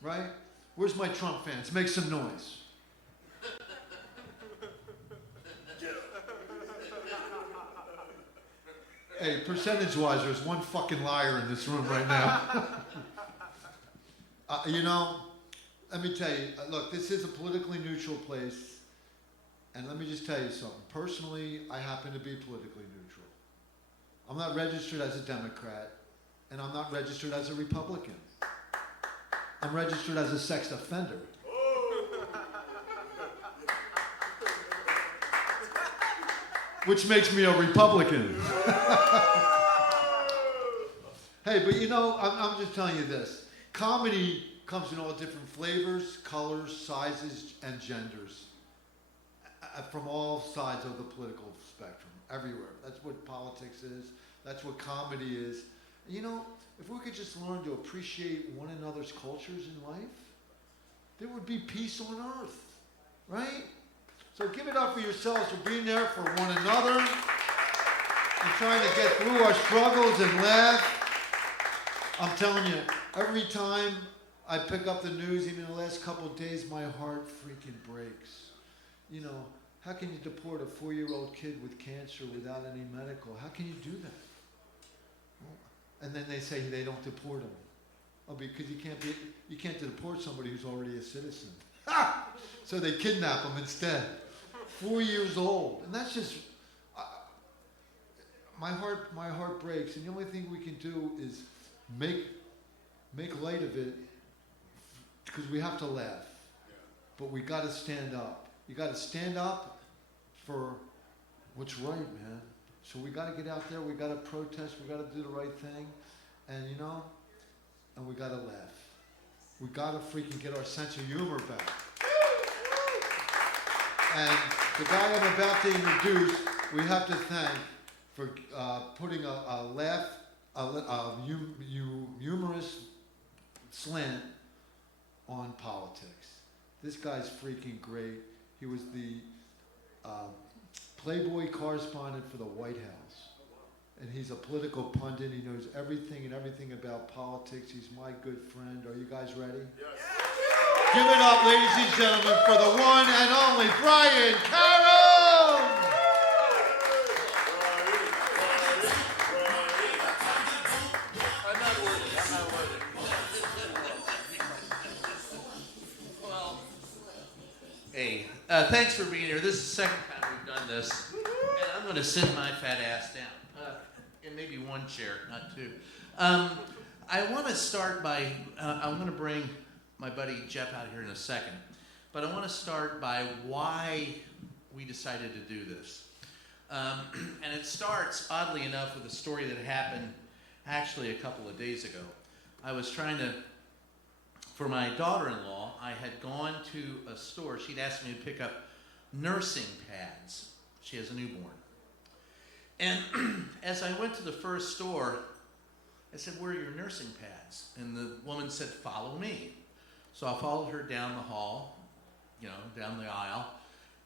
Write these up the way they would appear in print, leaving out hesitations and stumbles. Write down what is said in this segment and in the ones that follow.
right? Where's my Trump fans? Make some noise. Hey, percentage-wise, there's one fucking liar in this room right now. You know, let me tell you, look, this is a politically neutral place, and let me just tell you something. Personally, I happen to be politically neutral. I'm not registered as a Democrat, and I'm not registered as a Republican. I'm registered as a sex offender. Which makes me a Republican. Hey, but you know, I'm just telling you this. Comedy comes in all different flavors, colors, sizes, and genders. From all sides of the political spectrum, everywhere. That's what politics is. That's what comedy is. You know, if we could just learn to appreciate one another's cultures in life, there would be peace on earth, right? So give it up for yourselves for being there for one another and trying to get through our struggles and laugh. I'm telling you, every time I pick up the news, even the last couple of days, my heart freaking breaks. You know, how can you deport a 4-year-old kid with cancer without any medical? How can you do that? And then they say they don't deport him. Oh, because you can't deport somebody who's already a citizen. Ha! So they kidnap him instead. 4 years old. And that's just, my heart breaks. And the only thing we can do is make light of it, because we have to laugh. But we got to stand up. You got to stand up for what's right, man. So we got to get out there. We got to protest. We got to do the right thing. And you know, and we got to laugh. We got to freaking get our sense of humor back. And the guy I'm about to introduce, we have to thank for putting a humorous slant on politics. This guy's freaking great. He was the Playboy correspondent for the White House. And he's a political pundit. He knows everything about politics. He's my good friend. Are you guys ready? Yes. Give it up, ladies and gentlemen, for the one and only Brian Carroll! I'm not worthy. Well, hey, thanks for being here. This is the second time we've done this. And I'm going to sit my fat ass down. In maybe one chair, not two. I want to start by, I'm going to bring my buddy Jeff out here in a second. But I want to start by why we decided to do this. And it starts, oddly enough, with a story that happened actually a couple of days ago. I was trying to, for my daughter-in-law, I had gone to a store. She'd asked me to pick up nursing pads. She has a newborn. And as I went to the first store, I said, "Where are your nursing pads?" And the woman said, "Follow me." So I followed her down the hall, down the aisle,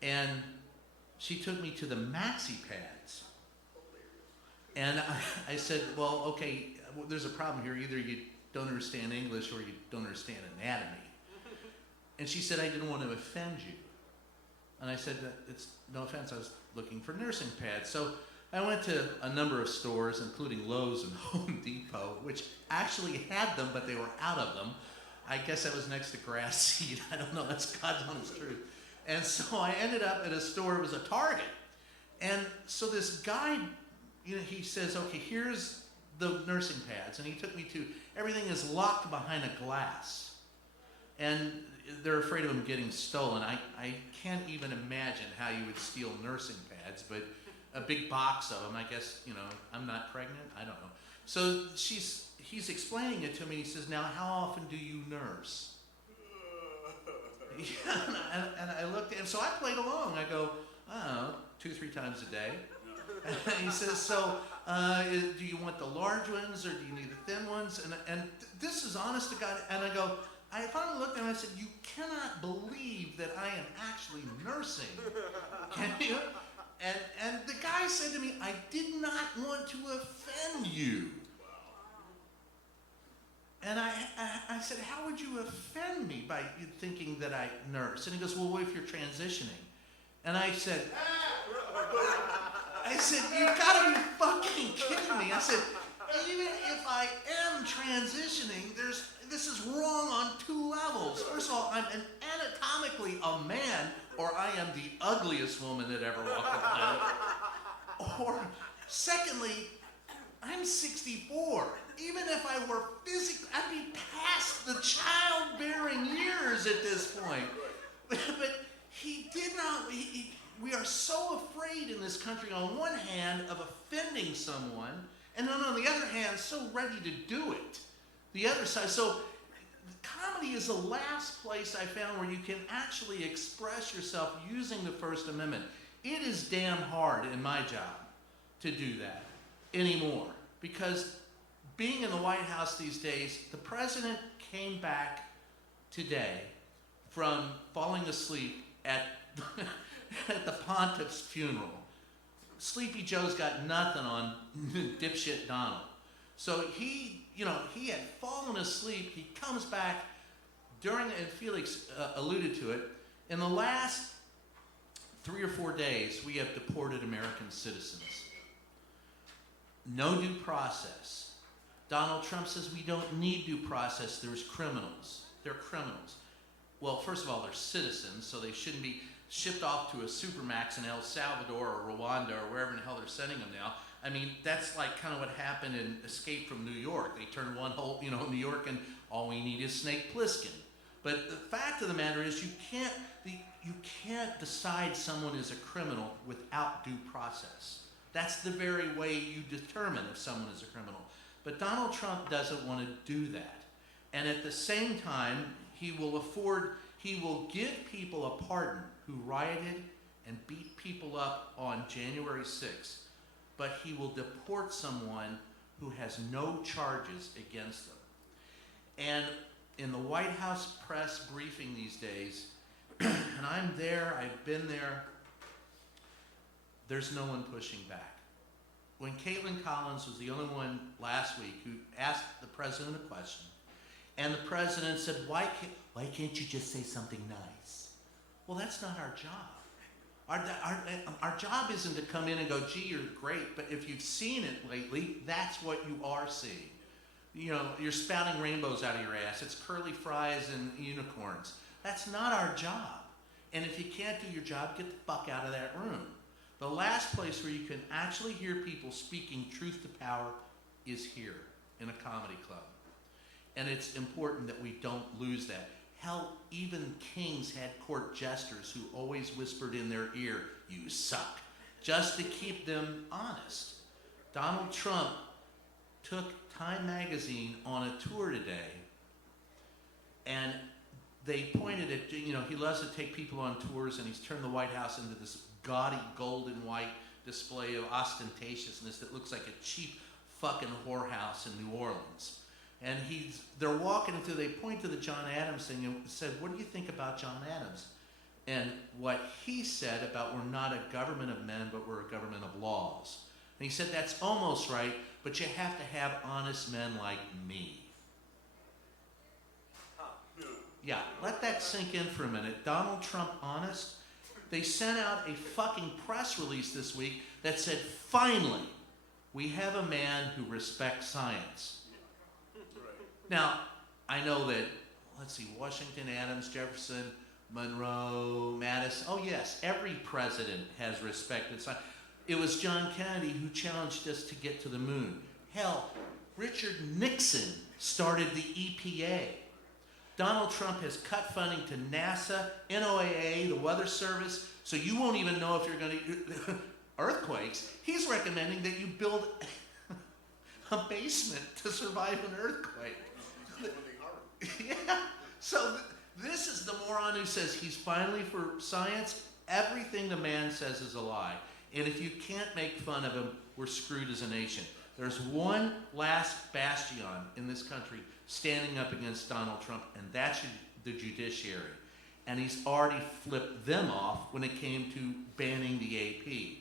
and she took me to the maxi pads. And I said, "Well, okay, there's a problem here. Either you don't understand English or you don't understand anatomy." And she said, "I didn't want to offend you." And I said, "It's no offense, I was looking for nursing pads." So I went to a number of stores, including Lowe's and Home Depot, which actually had them, but they were out of them. I guess I was next to grass seed. I don't know. That's God's honest truth. And so I ended up at a store. It was a Target. And so this guy, he says, "Okay, here's the nursing pads." And he took me to, everything is locked behind a glass. And they're afraid of them getting stolen. I can't even imagine how you would steal nursing pads, but a big box of them, I guess, I'm not pregnant, I don't know. So he's explaining it to me, and he says, "Now, how often do you nurse?" Yeah, and I looked, and so I played along. I go, I don't know, 2-3 times a day. And he says, "So, do you want the large ones, or do you need the thin ones?" And this is honest to God, and I go, I finally looked at him and I said, "You cannot believe that I am actually nursing. Can you?" And the guy said to me, "I did not want to offend you." And I said, how would you offend me by you thinking that I nurse? And he goes, well, what if you're transitioning? And I said, you've got to be fucking kidding me. I said, even if I am transitioning, this is wrong on two levels. First of all, I'm anatomically a man, or I am the ugliest woman that ever walked the planet. Or, secondly, I'm 64. Even if I were physically, I'd be past the childbearing years at this point. But he did not, we are so afraid in this country, on one hand, of offending someone, and then on the other hand, so ready to do it. The other side. So comedy is the last place I found where you can actually express yourself using the First Amendment. It is damn hard in my job to do that anymore, because being in the White House these days, the president came back today from falling asleep at the pontiff's funeral. Sleepy Joe's got nothing on dipshit Donald. So he had fallen asleep. He comes back and Felix alluded to it, in the last 3 or 4 days, we have deported American citizens. No due process. Donald Trump says we don't need due process. There's criminals. They're criminals. Well, first of all, they're citizens, so they shouldn't be shipped off to a supermax in El Salvador or Rwanda or wherever in the hell they're sending them now. I mean, that's like kind of what happened in Escape from New York. They turned one whole, New York, and all we need is Snake Plissken. But the fact of the matter is, you can't decide someone is a criminal without due process. That's the very way you determine if someone is a criminal. But Donald Trump doesn't want to do that. And at the same time, he will give people a pardon who rioted and beat people up on January 6th, but he will deport someone who has no charges against them. And in the White House press briefing these days, and I'm there, I've been there, there's no one pushing back. When Caitlin Collins was the only one last week who asked the president a question, and the president said, why can't you just say something nice? Well, that's not our job. Our job isn't to come in and go, gee, you're great, but if you've seen it lately, that's what you are seeing. You're spouting rainbows out of your ass. It's curly fries and unicorns. That's not our job. And if you can't do your job, get the fuck out of that room. The last place where you can actually hear people speaking truth to power is here in a comedy club. And it's important that we don't lose that. Hell, even kings had court jesters who always whispered in their ear, you suck, just to keep them honest. Donald Trump took Time Magazine on a tour today, and they pointed at, he loves to take people on tours, and he's turned the White House into this gaudy gold and white display of ostentatiousness that looks like a cheap fucking whorehouse in New Orleans. And they're walking through, they point to the John Adams thing and said, what do you think about John Adams? And what he said about we're not a government of men, but we're a government of laws. And he said, that's almost right, but you have to have honest men like me. Yeah, let that sink in for a minute. Donald Trump honest? They sent out a fucking press release this week that said, finally, we have a man who respects science. Now, I know that, Washington, Adams, Jefferson, Monroe, Madison. Oh yes, every president has respected science. It was John Kennedy who challenged us to get to the moon. Hell, Richard Nixon started the EPA. Donald Trump has cut funding to NASA, NOAA, the Weather Service, so you won't even know if you're going to earthquakes. He's recommending that you build a basement to survive an earthquake. Yeah. So this is the moron who says he's finally for science. Everything the man says is a lie. And if you can't make fun of him, we're screwed as a nation. There's one last bastion in this country standing up against Donald Trump, and that's the judiciary. And he's already flipped them off when it came to banning the AP.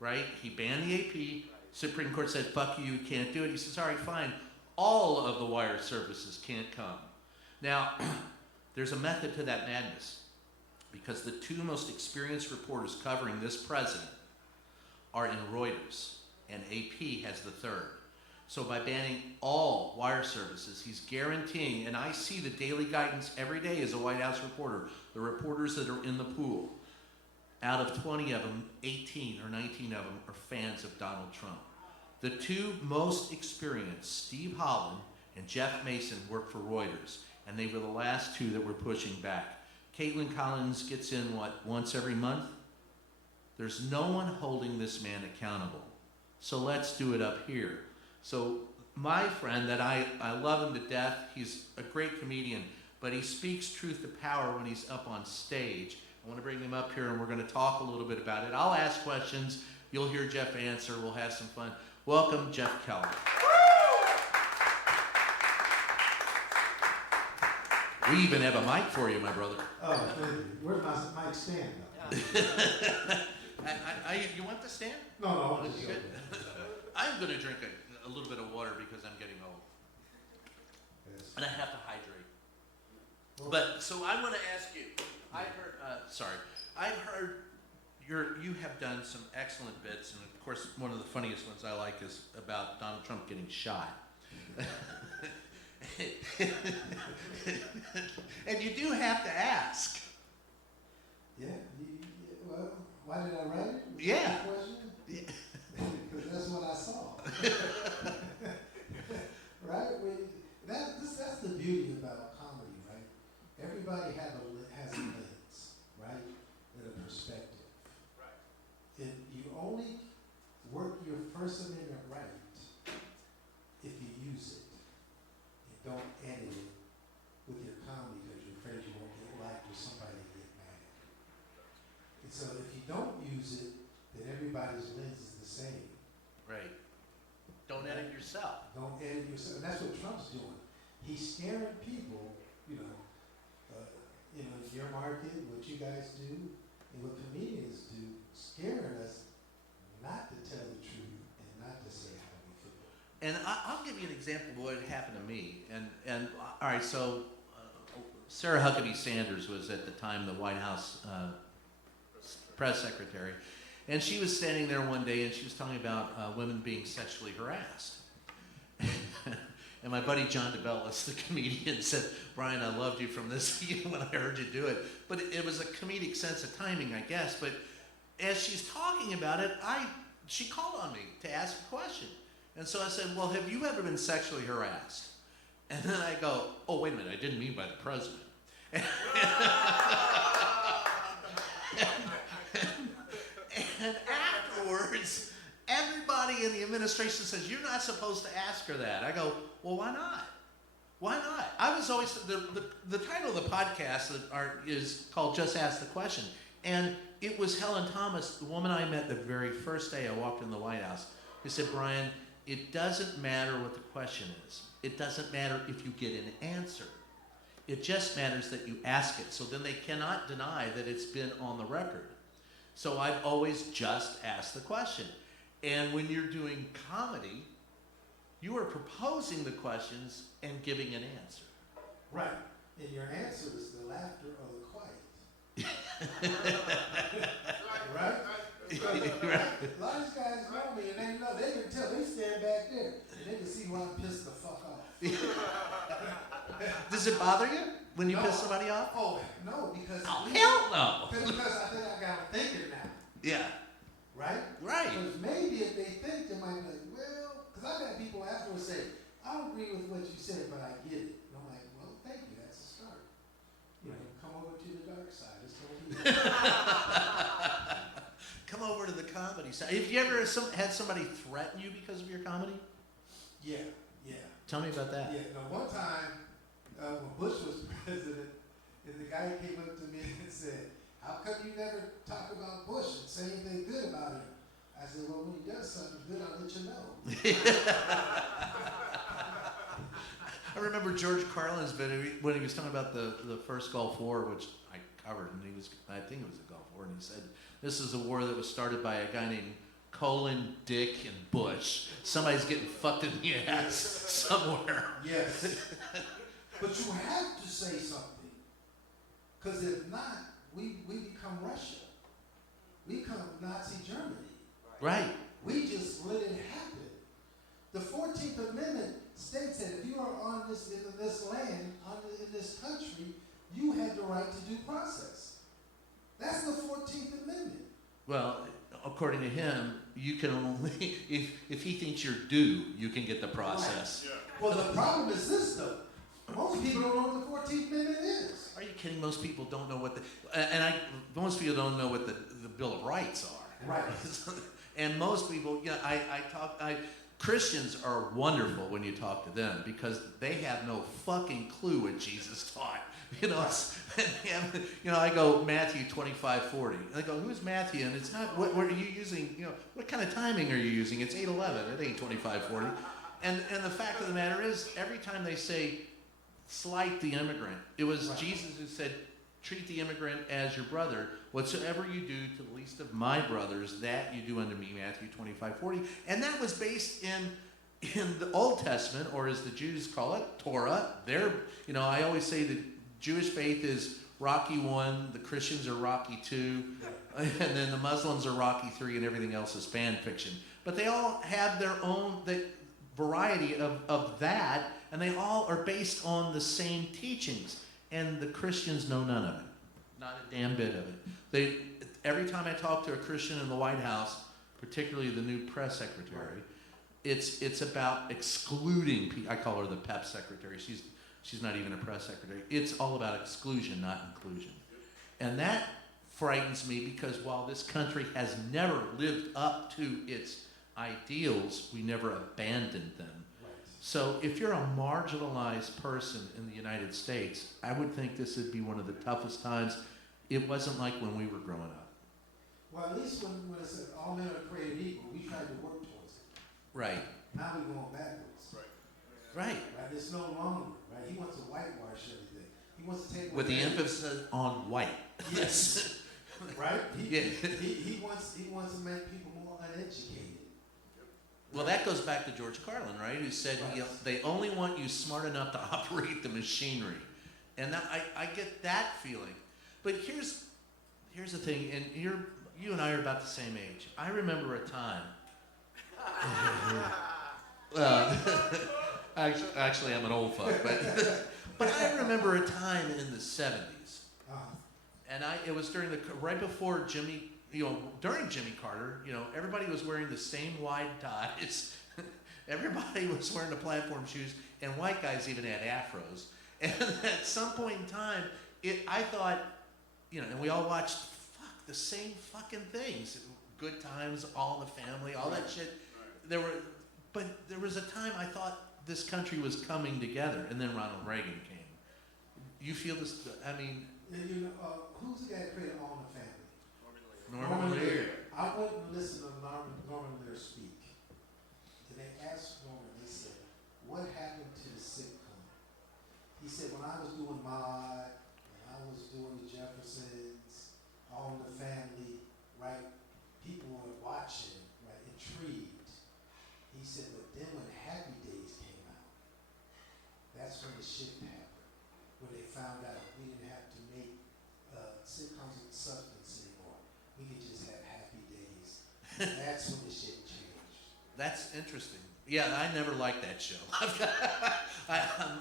Right? He banned the AP. Supreme Court said, fuck you, you can't do it. He says, all right, fine. all of the wire services can't come. Now, there's a method to that madness, because the two most experienced reporters covering this president are in Reuters, and AP has the third. So by banning all wire services, he's guaranteeing, and I see the daily guidance every day as a White House reporter, the reporters that are in the pool, out of 20 of them, 18 or 19 of them are fans of Donald Trump. The two most experienced, Steve Holland and Jeff Mason, work for Reuters, and they were the last two that were pushing back. Caitlin Collins gets in, once every month? There's no one holding this man accountable. So let's do it up here. So my friend, that I love him to death, he's a great comedian, but he speaks truth to power when he's up on stage. I want to bring him up here, and we're going to talk a little bit about it. I'll ask questions. You'll hear Jeff answer. We'll have some fun. Welcome, Jeff Keller. We even have a mic for you, my brother. Oh, thank you. Where's my mic stand though? You want the stand? No, I'm just Good. joking. I'm going to drink a little bit of water because I'm getting old. Yes. And I have to hydrate. Well, But, so I want to ask you, I've heard you have done some excellent bits, and of course, one of the funniest ones I like is about Donald Trump getting shot. And you do have to ask. yeah, well, why did I write it? Yeah. Question? Because that's what I saw. Right? That's the beauty about comedy, right? Everybody has a lens, right? And a perspective. Right. And you only work your First Amendment right if you use it. You don't edit it with your comedy because you're afraid you won't get liked or somebody will get mad. And so if you don't use it, then everybody's lens is the same. Right. Don't edit yourself. Don't edit yourself. And that's what Trump's doing. He's scaring people, your market, what you guys do, and what comedians do, scaring us not to tell the truth and not to say how we feel. And I'll give you an example of what happened to me. And all right, so Sarah Huckabee Sanders was at the time the White House press secretary, and she was standing there one day and she was telling about women being sexually harassed. And my buddy John DeBellis, the comedian, said, "Brian, I loved you from this when I heard you do it." But it was a comedic sense of timing, I guess. But as she's talking about it, she called on me to ask a question. And so I said, "Well, have you ever been sexually harassed?" And then I go, "Oh, wait a minute, I didn't mean by the president." And afterwards, everybody in the administration says, "You're not supposed to ask her that." I go, "Well, why not? Why not?" I was always, the title of the podcast is called Just Ask the Question. And it was Helen Thomas, the woman I met the very first day I walked in the White House, who said, "Brian, it doesn't matter what the question is. It doesn't matter if you get an answer. It just matters that you ask it. So then they cannot deny that it's been on the record." So I've always just asked the question. And when you're doing comedy, you are proposing the questions and giving an answer. Right. And your answer is the laughter or the quiet. Right? Because a lot of these guys know me and they know, they can tell, they stand back there and they can see why I'm pissed the fuck off. Does it bother you when you No. piss somebody off? Oh, no, because Oh, hell no. Because I think I got them thinking now, Yeah, right? right. Because maybe if they think, they might be like, well, because I've had people afterwards say, "I don't agree with what you said, but I get it." And I'm like, well, thank you, that's a start. Come over to the dark side. It's going to be Come over to the comedy side. Have you ever had somebody threaten you because of your comedy? Yeah. Tell me about that. Yeah, no, one time when Bush was president, and the guy came up to me and said, "How come you never talk about Bush and say anything good about him?" I said, "Well, when he does something good, I'll let you know." I remember George Carlin's video when he was talking about the first Gulf War, which I covered, and I think it was the Gulf War, and he said, "This is a war that was started by a guy named colon, Dick, and Bush. Somebody's getting fucked in the ass somewhere. Yes. But you have to say something. Because if not, we become Russia. We become Nazi Germany. Right. We just let it happen. The 14th Amendment states that if you are on this in this land, in this country, you have the right to due process. That's the 14th Amendment. Well, according to him, you can only, if he thinks you're due, you can get the process. Right. Well, the problem is this, though. Most people don't know what the 14th Amendment is. Are you kidding? Most people don't know what most people don't know what the Bill of Rights are. Right. And most people, Christians are wonderful when you talk to them because they have no fucking clue what Jesus taught. I go Matthew 25:40. And they go, who's Matthew? And it's not, what are you using? What kind of timing are you using? It's 8:11. It ain't 25:40. And the fact of the matter is, every time they say, slight the immigrant, it was right. Jesus who said, treat the immigrant as your brother. Whatsoever you do to the least of my brothers, that you do unto me, Matthew 25:40. And that was based in the Old Testament, or as the Jews call it, Torah. I always say the Jewish faith is Rocky 1, the Christians are Rocky 2, and then the Muslims are Rocky 3, and everything else is fan fiction. But they all have their own variety of that, and they all are based on the same teachings. And the Christians know none of it. Not a damn bit of it. Every time I talk to a Christian in the White House, particularly the new press secretary, it's about excluding people. I call her the PEP secretary. She's not even a press secretary. It's all about exclusion, not inclusion. And that frightens me because while this country has never lived up to its ideals, we never abandoned them. So if you're a marginalized person in the United States, I would think this would be one of the toughest times. It wasn't like when we were growing up. Well, at least when it said all men are created equal, we tried to work towards it. Right. Now we're going backwards. Right. It's no longer, right? He wants to whitewash everything. He wants to take with the emphasis on white. Yes. Right? Yeah. He wants to make people more uneducated. Well, that goes back to George Carlin, right? Who said they only want you smart enough to operate the machinery, and I get that feeling. But here's the thing, and you and I are about the same age. I remember a time. Actually, I'm an old fuck, but I remember a time in the '70s, and it was right before Jimmy. During Jimmy Carter, everybody was wearing the same wide ties. Everybody was wearing the platform shoes, and white guys even had afros. And at some point in time, I thought, and we all watched the same fucking things. Good Times, All in the Family, all that shit. But there was a time I thought this country was coming together, and then Ronald Reagan came. You feel this? I mean, who's the guy that created All in the Family? Norman Lear. I went and listened to Norman Lear speak. And they asked Norman, they said, what happened to the sitcom? He said, when I was doing Maude, and I was doing the Jeffersons, All in the Family, right, people were watching, right, intrigued. He said, but then when Happy Days came out, that's when the shift happened. When they found out we didn't have to make sitcoms with substance anymore. We could just have Happy Days. That's when the shit changed. That's interesting. Yeah, I never liked that show.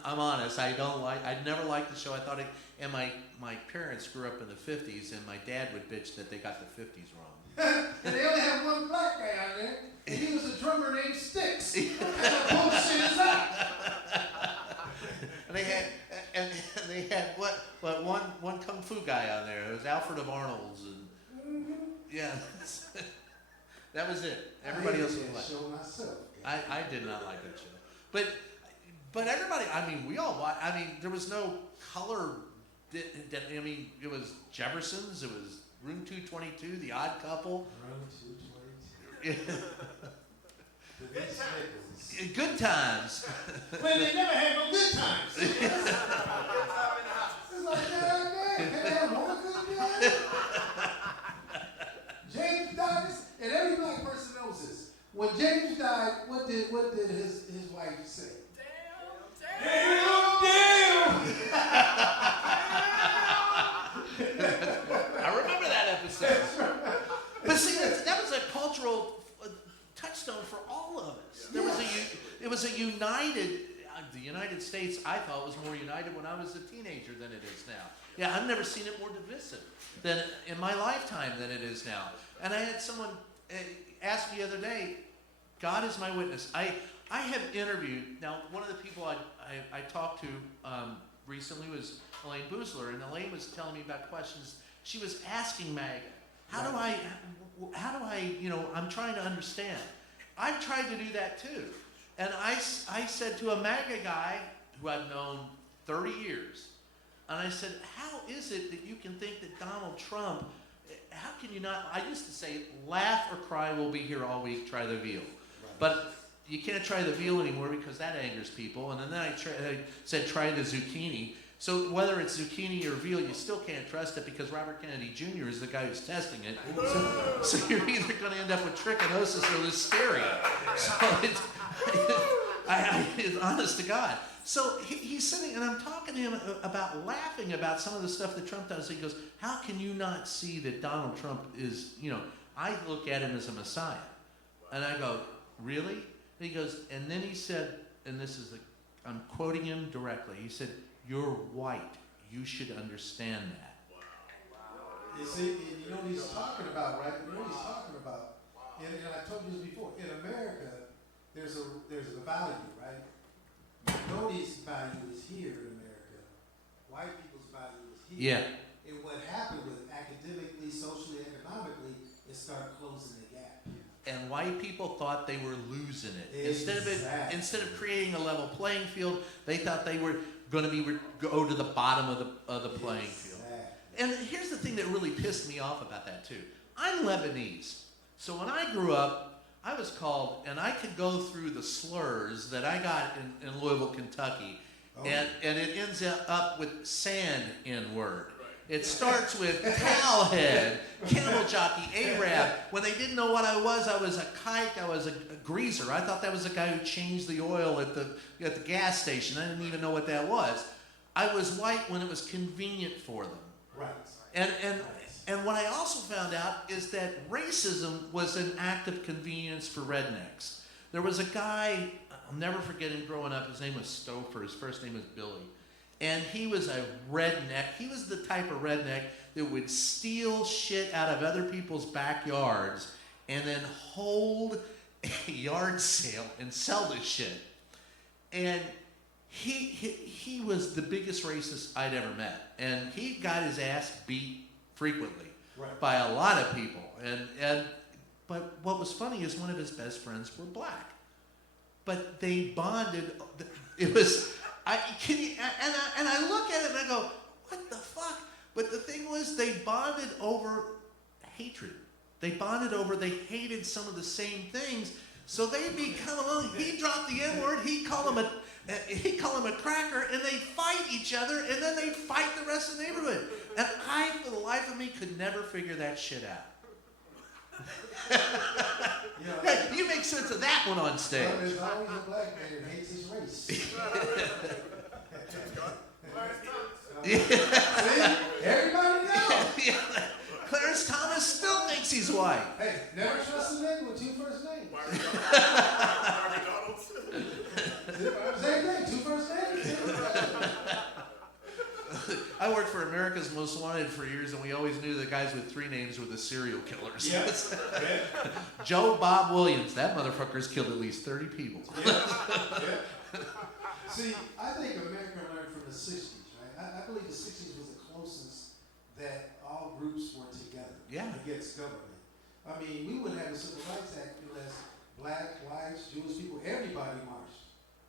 I'm honest. I never liked the show. I thought and my parents grew up in the 50s, and my dad would bitch that they got the 50s wrong. And they only had one black guy out there, and he was a drummer named Styx. What kind of bullshit is that? And they had one kung fu guy on there. It was Alfred of Arnold's, and yeah, that was it. Everybody else was black. Show myself. I did not like that show, but everybody. I mean, we all watched. I mean, there was no color. I mean, it was Jeffersons. It was Room 222, The Odd Couple. Room 222. Good Times. Well, they never had no good times. It's like, can they have more good times? James Douglas, and every black person knows was a the United States, I thought, was more united when I was a teenager than it is now. Yeah, I've never seen it more divisive than in my lifetime than it is now. And I had someone ask me the other day, God is my witness. I have interviewed, now one of the people I talked to recently was Elaine Boozler, and Elaine was telling me about questions. She was asking MAGA, how do I, I'm trying to understand. I've tried to do that too. And I said to a MAGA guy who I've known 30 years, and I said, how is it that you can think that Donald Trump, how can you not, I used to say, laugh or cry, we'll be here all week, try the veal. Right. But you can't try the veal anymore because that angers people. And then I said, try the zucchini. So whether it's zucchini or veal, you still can't trust it because Robert Kennedy Jr. is the guy who's testing it. So you're either going to end up with trichinosis or listeria. So it's honest to God. So he's sitting, and I'm talking to him about laughing about some of the stuff that Trump does. He goes, how can you not see that Donald Trump is, I look at him as a Messiah. And I go, really? And he goes, and then he said, and I'm quoting him directly, he said, you're white. You should understand that. You see, you know what he's talking about, right? You know what he's talking about. And I told you this before. In America, there's a value, right? Nobody's value is here in America. White people's value is here. Yeah. And what happened with academically, socially, economically, it started closing the gap. And white people thought they were losing it. Exactly. Instead of creating a level playing field, they thought they were going to go to the bottom of the playing field. And here's the thing that really pissed me off about that too. I'm Lebanese. So when I grew up, I was called, and I could go through the slurs that I got in Louisville, Kentucky, and it ends up with sand N-word. It starts with towelhead, camel jockey, Arab. When they didn't know what I was a kike, I was a greaser. I thought that was the guy who changed the oil at the gas station. I didn't even know what that was. I was white when it was convenient for them. Right. And what I also found out is that racism was an act of convenience for rednecks. There was a guy, I'll never forget him growing up, his name was Stouffer, his first name was Billy. And he was a redneck. He was the type of redneck that would steal shit out of other people's backyards and then hold a yard sale and sell this shit. And he was the biggest racist I'd ever met. And he got his ass beat frequently by a lot of people. But what was funny is one of his best friends were black. But they bonded. It was... I look at it and I go, what the fuck? But the thing was, they bonded over hatred. They hated some of the same things. So they'd be coming along. He'd drop the N-word. He'd call him a cracker, and they'd fight each other, and then they'd fight the rest of the neighborhood. And I, for the life of me, could never figure that shit out. You make sense of that one on stage. Well, there's always a black man who hates his race. See? Everybody knows. Clarence Thomas still thinks he's white. Hey, never trust a nigga with two first names. Same thing, two first names. I worked for America's Most Wanted for years, and we always knew the guys with three names were the serial killers. Yes. Joe Bob Williams, that motherfucker's killed at least 30 people. See, I think America learned from the 60s, right? I believe the 60s was the closest that all groups were together against government. I mean, we wouldn't have a Civil Rights Act unless black, whites, Jewish people, everybody marched.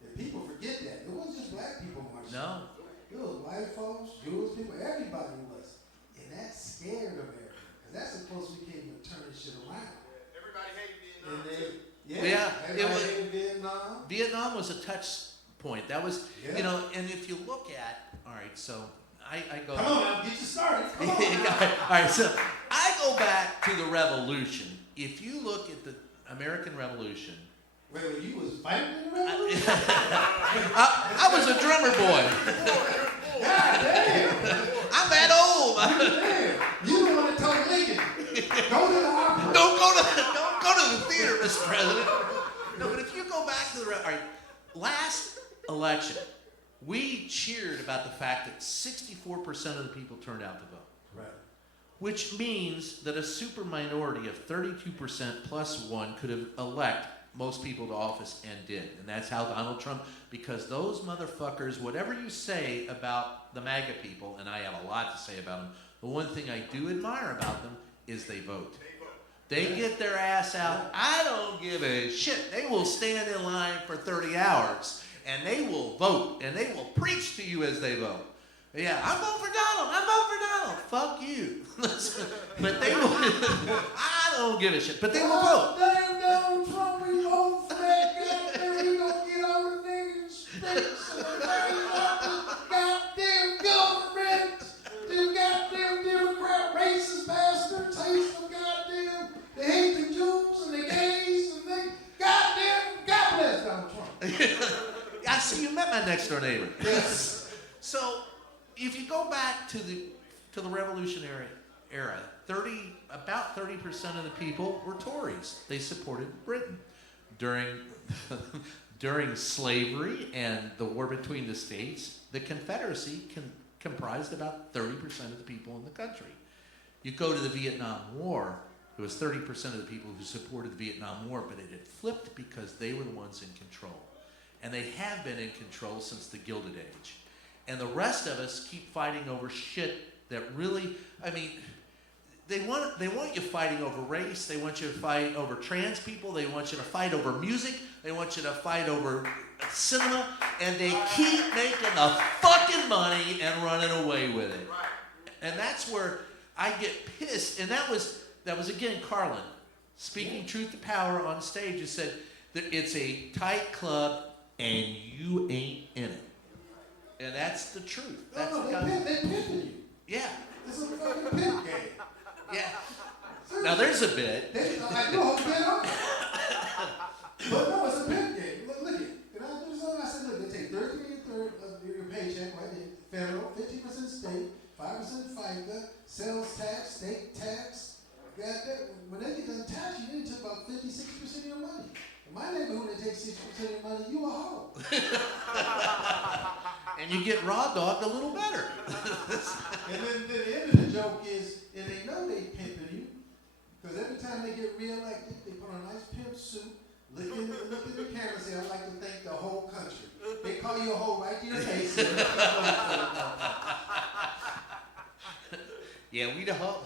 And people forget that. It wasn't just black people marching. No. It was white folks, Jewish people, everybody was. And that scared America. Because that's the closest we came to turning shit around. Everybody hated Vietnam. Everybody hated Vietnam. Vietnam was a touch point. That was, and if you look at, all right, so I go. Come on, now, get you started. Come on. All right, so I go back to the Revolution. If you look at the American Revolution. Wait, you was fighting in the Revolution? I was a drummer boy. God damn. I'm that old. You the one that told Lincoln, go to the opera. Don't go to the theater, Mr. President. No, but if you go back to all right, last election, we cheered about the fact that 64% of the people turned out to vote. Right. Which means that a super minority of 32% plus one could have elect most people to office and did. And that's how Donald Trump, because those motherfuckers, whatever you say about the MAGA people, and I have a lot to say about them, the one thing I do admire about them is they vote. They get their ass out. I don't give a shit. They will stand in line for 30 hours and they will vote and they will preach to you as they vote. Yeah, I'm voting for Donald. I'm voting for Donald. Fuck you. But they will. I don't give a shit. But they will vote. Damn Donald Trump, we vote for that goddamn. We gonna get all the niggas sticks and the goddamn government. Them goddamn Democrat racist bastards hate some goddamn. They hate the Jews and the gays and they goddamn. God bless Donald Trump. I see you met my next door neighbor. Yes. So, if you go back to the Revolutionary era, about 30% of the people were Tories. They supported Britain during slavery and the war between the states. The Confederacy comprised about 30% of the people in the country. You go to the Vietnam War, it was 30% of the people who supported the Vietnam War, but it had flipped because they were the ones in control. And they have been in control since the Gilded Age. And the rest of us keep fighting over shit that really, I mean, they want you fighting over race, they want you to fight over trans people, they want you to fight over music, they want you to fight over cinema, and they keep making the fucking money and running away with it. And that's where I get pissed. And that was again Carlin speaking truth to power on stage. He said that it's a tight club and you ain't in it. And that's the truth. That's No, the they pimping you. yeah. It's a fucking pimp game. Yeah. Now there's a bit. I know a bit on it. But no, it's a pimp game. Look at it. And I do something. I said, look, they take 33% of your paycheck, right? Federal, 50% state, 5% FICA, sales tax, state tax. Got that. When they get done tax, you need to take about 56% of your money. In my neighborhood, they take 60% of your money. You a hoe. And you get raw dogged a little better. And then the end of the joke is, and they know they pimping you, because every time they get reelected, they put on a nice pimp suit, look in the camera and say, I'd like to thank the whole country. They call you a hoe right to your face. And Yeah, we the hoe.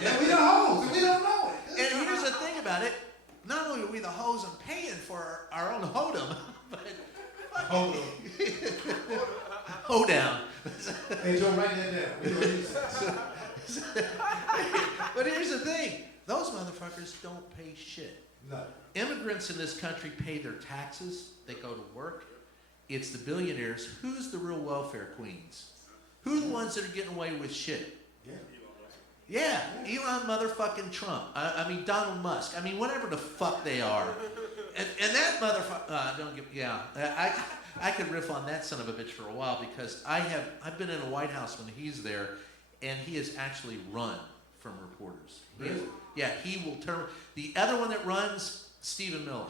yeah, we the hoes, and we don't know it. And here's the thing about it. Not only are we the hoes and paying for our own hoedom, but Hold on. hoedown. Hey, Joe, write that down. We don't use that. But here's the thing. Those motherfuckers don't pay shit. No. Immigrants in this country pay their taxes. They go to work. It's the billionaires. Who's the real welfare queens? Who are the ones that are getting away with shit? Yeah. Yeah, Elon motherfucking Trump. I mean, Donald Musk. I mean, whatever the fuck they are. And that motherfucker, don't give, yeah. I could riff on that son of a bitch for a while because I've been in a White House when he's there, and he has actually run from reporters. Really? Yeah, he will turn. The other one that runs, Stephen Miller.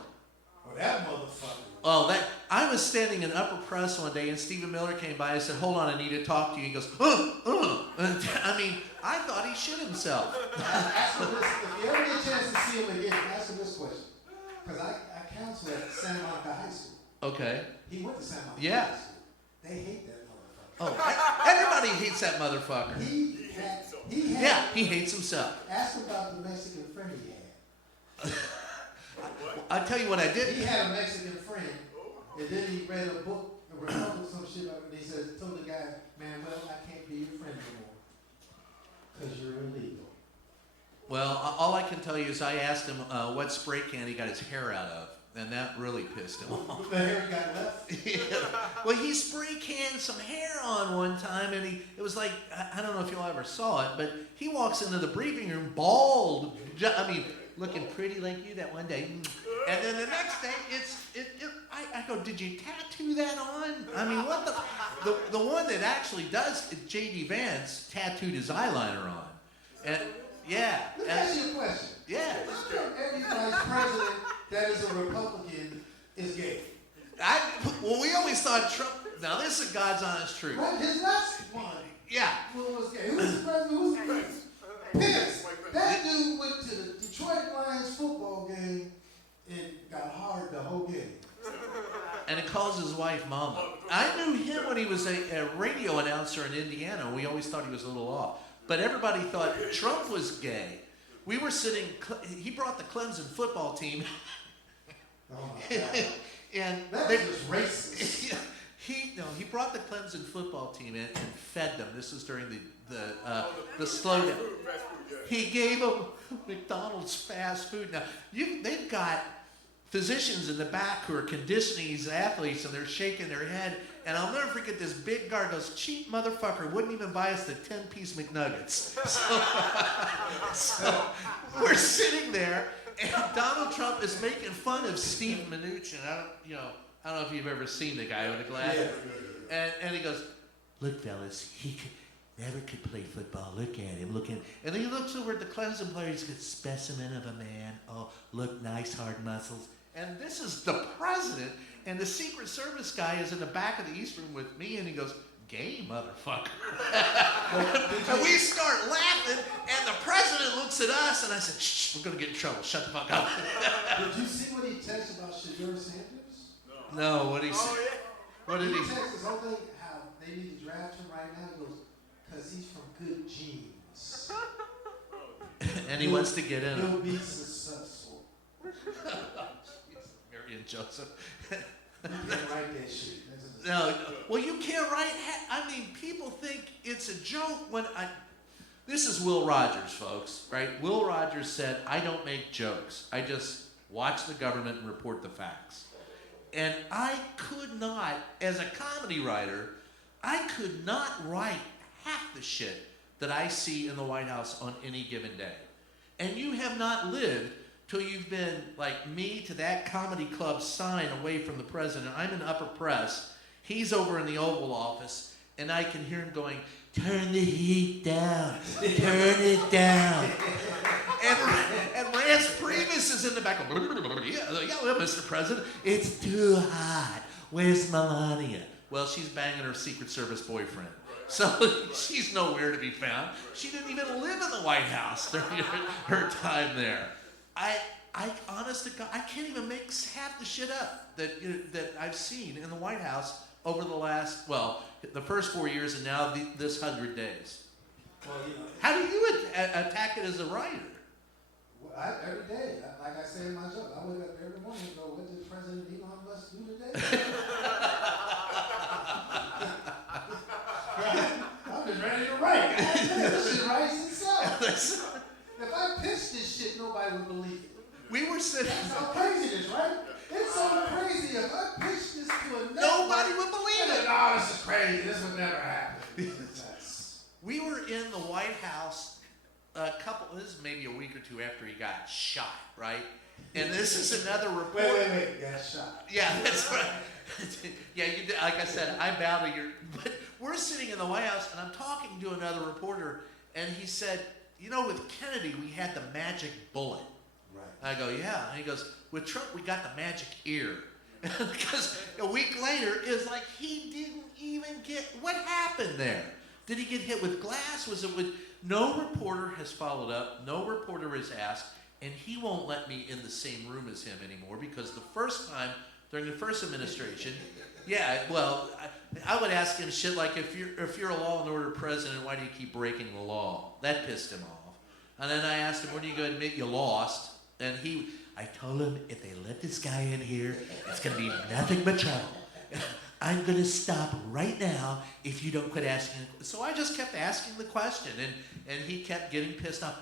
Oh, that motherfucker. Oh, I was standing in upper press one day, and Stephen Miller came by and said, "Hold on, I need to talk to you." He goes, I mean, I thought he shit himself. Ask him this, if you ever get a chance to see him again, ask him this question. Because I counsel at Santa Monica High School. Okay. He went to Santa Monica Yeah. High School. They hate that motherfucker. Oh, everybody hates that motherfucker. He had. Yeah, he hates himself. Ask him about the Mexican friend he had. I'll tell you what I did. He had a Mexican friend, and then he read a book, a Republic, some shit about it, and he said, told the guy, man, well, I can't be your friend anymore. Because you're illegal. Well, all I can tell you is I asked him what spray can he got his hair out of, and that really pissed him off. The hair he got left? Yeah. Well, he spray canned some hair on one time, and it was like, I don't know if y'all ever saw it, but he walks into the briefing room bald, I mean, looking pretty like you that one day. And then the next day, I go, did you tattoo that on? I mean, what the one that actually does, J.D. Vance tattooed his eyeliner on. And, yeah. Let me ask you a question. Yeah. How come every vice president that is a Republican is gay? Well, we always thought Trump. Now this is God's honest truth. Right, his last one. Yeah. Who was gay? Who was the president? Who was the president? Pence. That dude went to the Detroit Lions football game and got hard the whole game. And it calls his wife Mama. I knew him when he was a radio announcer in Indiana. We always thought he was a little off. But everybody thought Trump was gay. We were sitting, he brought the Clemson football team. Oh my God. And That was just racist. he brought the Clemson football team in and fed them. This was during the slowdown. He gave them McDonald's fast food. Now, they've got physicians in the back who are conditioning these athletes, and they're shaking their head. And I'll never forget this big guard goes, cheap motherfucker, wouldn't even buy us the 10-piece McNuggets. So we're sitting there, and Donald Trump is making fun of Steve Mnuchin. I don't know if you've ever seen the guy with the glasses. Yeah. And he goes, look, fellas, he never could play football. Look at him, looking. And then he looks over at the Clemson player. He's got a specimen of a man. Oh, look, nice hard muscles. And this is the president, and the Secret Service guy is in the back of the East Room with me, and he goes, gay motherfucker. And we start laughing, and the president looks at us, and I said, shh, we're going to get in trouble. Shut the fuck up. Did you see what he texted about Shadur Sanders? No, what did he say? What did He he texted this whole thing how they need to draft him right now. He goes, because he's from good genes. And he wants to get in. He'll be successful. Mary and Joseph. You can't write that shit. No, well, you can't write. I mean, people think it's a joke when This is Will Rogers, folks, right? Will Rogers said, I don't make jokes. I just watch the government and report the facts. And I could not, as a comedy writer, I could not write half the shit that I see in the White House on any given day. And you have not lived till you've been like me to that comedy club sign away from the president. I'm in upper press. He's over in the Oval Office, and I can hear him going, turn the heat down, turn it down. And Rance Priebus is in the back, yeah, Mr. President, it's too hot. Where's Melania? Well, she's banging her Secret Service boyfriend. So she's nowhere to be found. She didn't even live in the White House during her time there. I honest to God, I can't even make half the shit up that I've seen in the White House over the last, the first 4 years and now this 100 days. Well, How do you attack it as a writer? every day, like I say in my job, I wake up every morning and go, what did President Elon Musk do today? I'm just ready to write. This shit writes itself. If I pitch this shit, nobody would believe it. We were sitting. That's how crazy it is, right? It's so crazy. If I pitch this to a network, Nobody would believe it. No, this is crazy. This would never happen. We were in the White House this is maybe a week or two after he got shot, right? And this is another report. Wait. Got shot. Yeah, that's right. Yeah, you did. Like I said, I bow to your. But we're sitting in the White House, and I'm talking to another reporter, and he said, with Kennedy, we had the magic bullet. Right. I go, yeah. And he goes, with Trump, we got the magic ear. Because a week later, it's like he didn't even get, what happened there? Did he get hit with glass? Was it with, no reporter has followed up, no reporter has asked, and he won't let me in the same room as him anymore because the first time, during the first administration, I would ask him shit like, if you're a law and order president, why do you keep breaking the law? That pissed him off. And then I asked him, when are you going to admit you lost? And I told him, if they let this guy in here, it's going to be nothing but trouble. I'm going to stop right now if you don't quit asking. So I just kept asking the question, and he kept getting pissed off.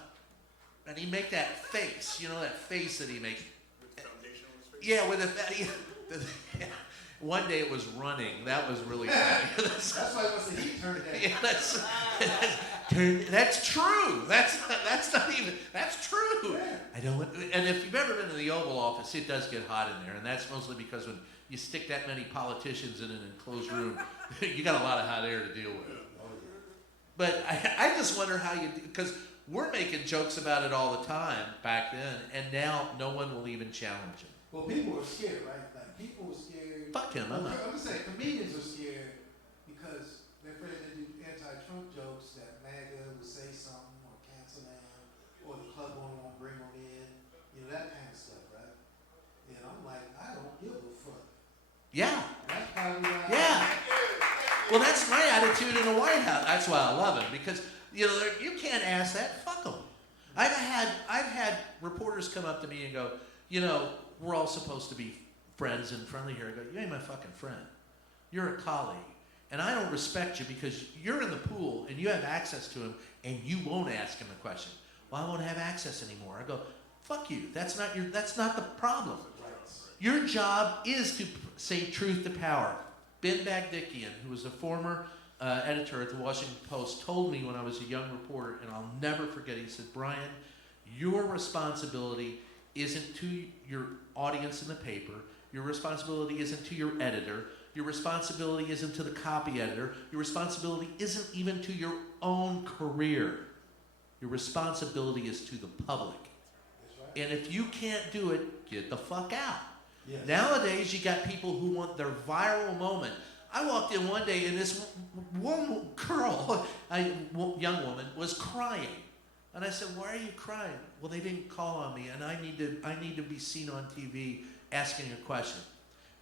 And he'd make that face, that face that he makes. With the foundation on his face? Yeah, with one day it was running. That was really funny. That's why it was the heat turned down. Yeah, that's true. That's not even. That's true. Yeah. I don't. And if you've ever been in the Oval Office, it does get hot in there, and that's mostly because when you stick that many politicians in an enclosed room, you got a lot of hot air to deal with. But I just wonder how you, because we're making jokes about it all the time back then, and now no one will even challenge it. Well, people were scared, right? Like, people were scared scared. Fuck him. I'm not. I'm just saying, comedians are scared because they're afraid to do anti-Trump jokes that MAGA will say something or cancel them, or the club owner won't bring them in. You know, that kind of stuff, right? And I'm like, I don't give a fuck. Yeah. That's probably why. Yeah. Well, that's my attitude in the White House. That's why I love him, because you can't ask that. Fuck them. I've had reporters come up to me and go, we're all supposed to be friends and friendly here. I go, you ain't my fucking friend. You're a colleague, and I don't respect you because you're in the pool and you have access to him, and you won't ask him a question. Well, I won't have access anymore. I go, fuck you. That's not the problem. Your job is to say truth to power. Ben Bagdikian, who was a former editor at the Washington Post, told me when I was a young reporter, and I'll never forget, he said, Brian, your responsibility isn't to your audience in the paper, your responsibility isn't to your editor, your responsibility isn't to the copy editor, your responsibility isn't even to your own career. Your responsibility is to the public. That's right. And if you can't do it, get the fuck out. Yes. Nowadays, you got people who want their viral moment. I walked in one day and this one girl, a young woman, was crying. And I said, why are you crying? Well, they didn't call on me, and I need to be seen on TV asking a question.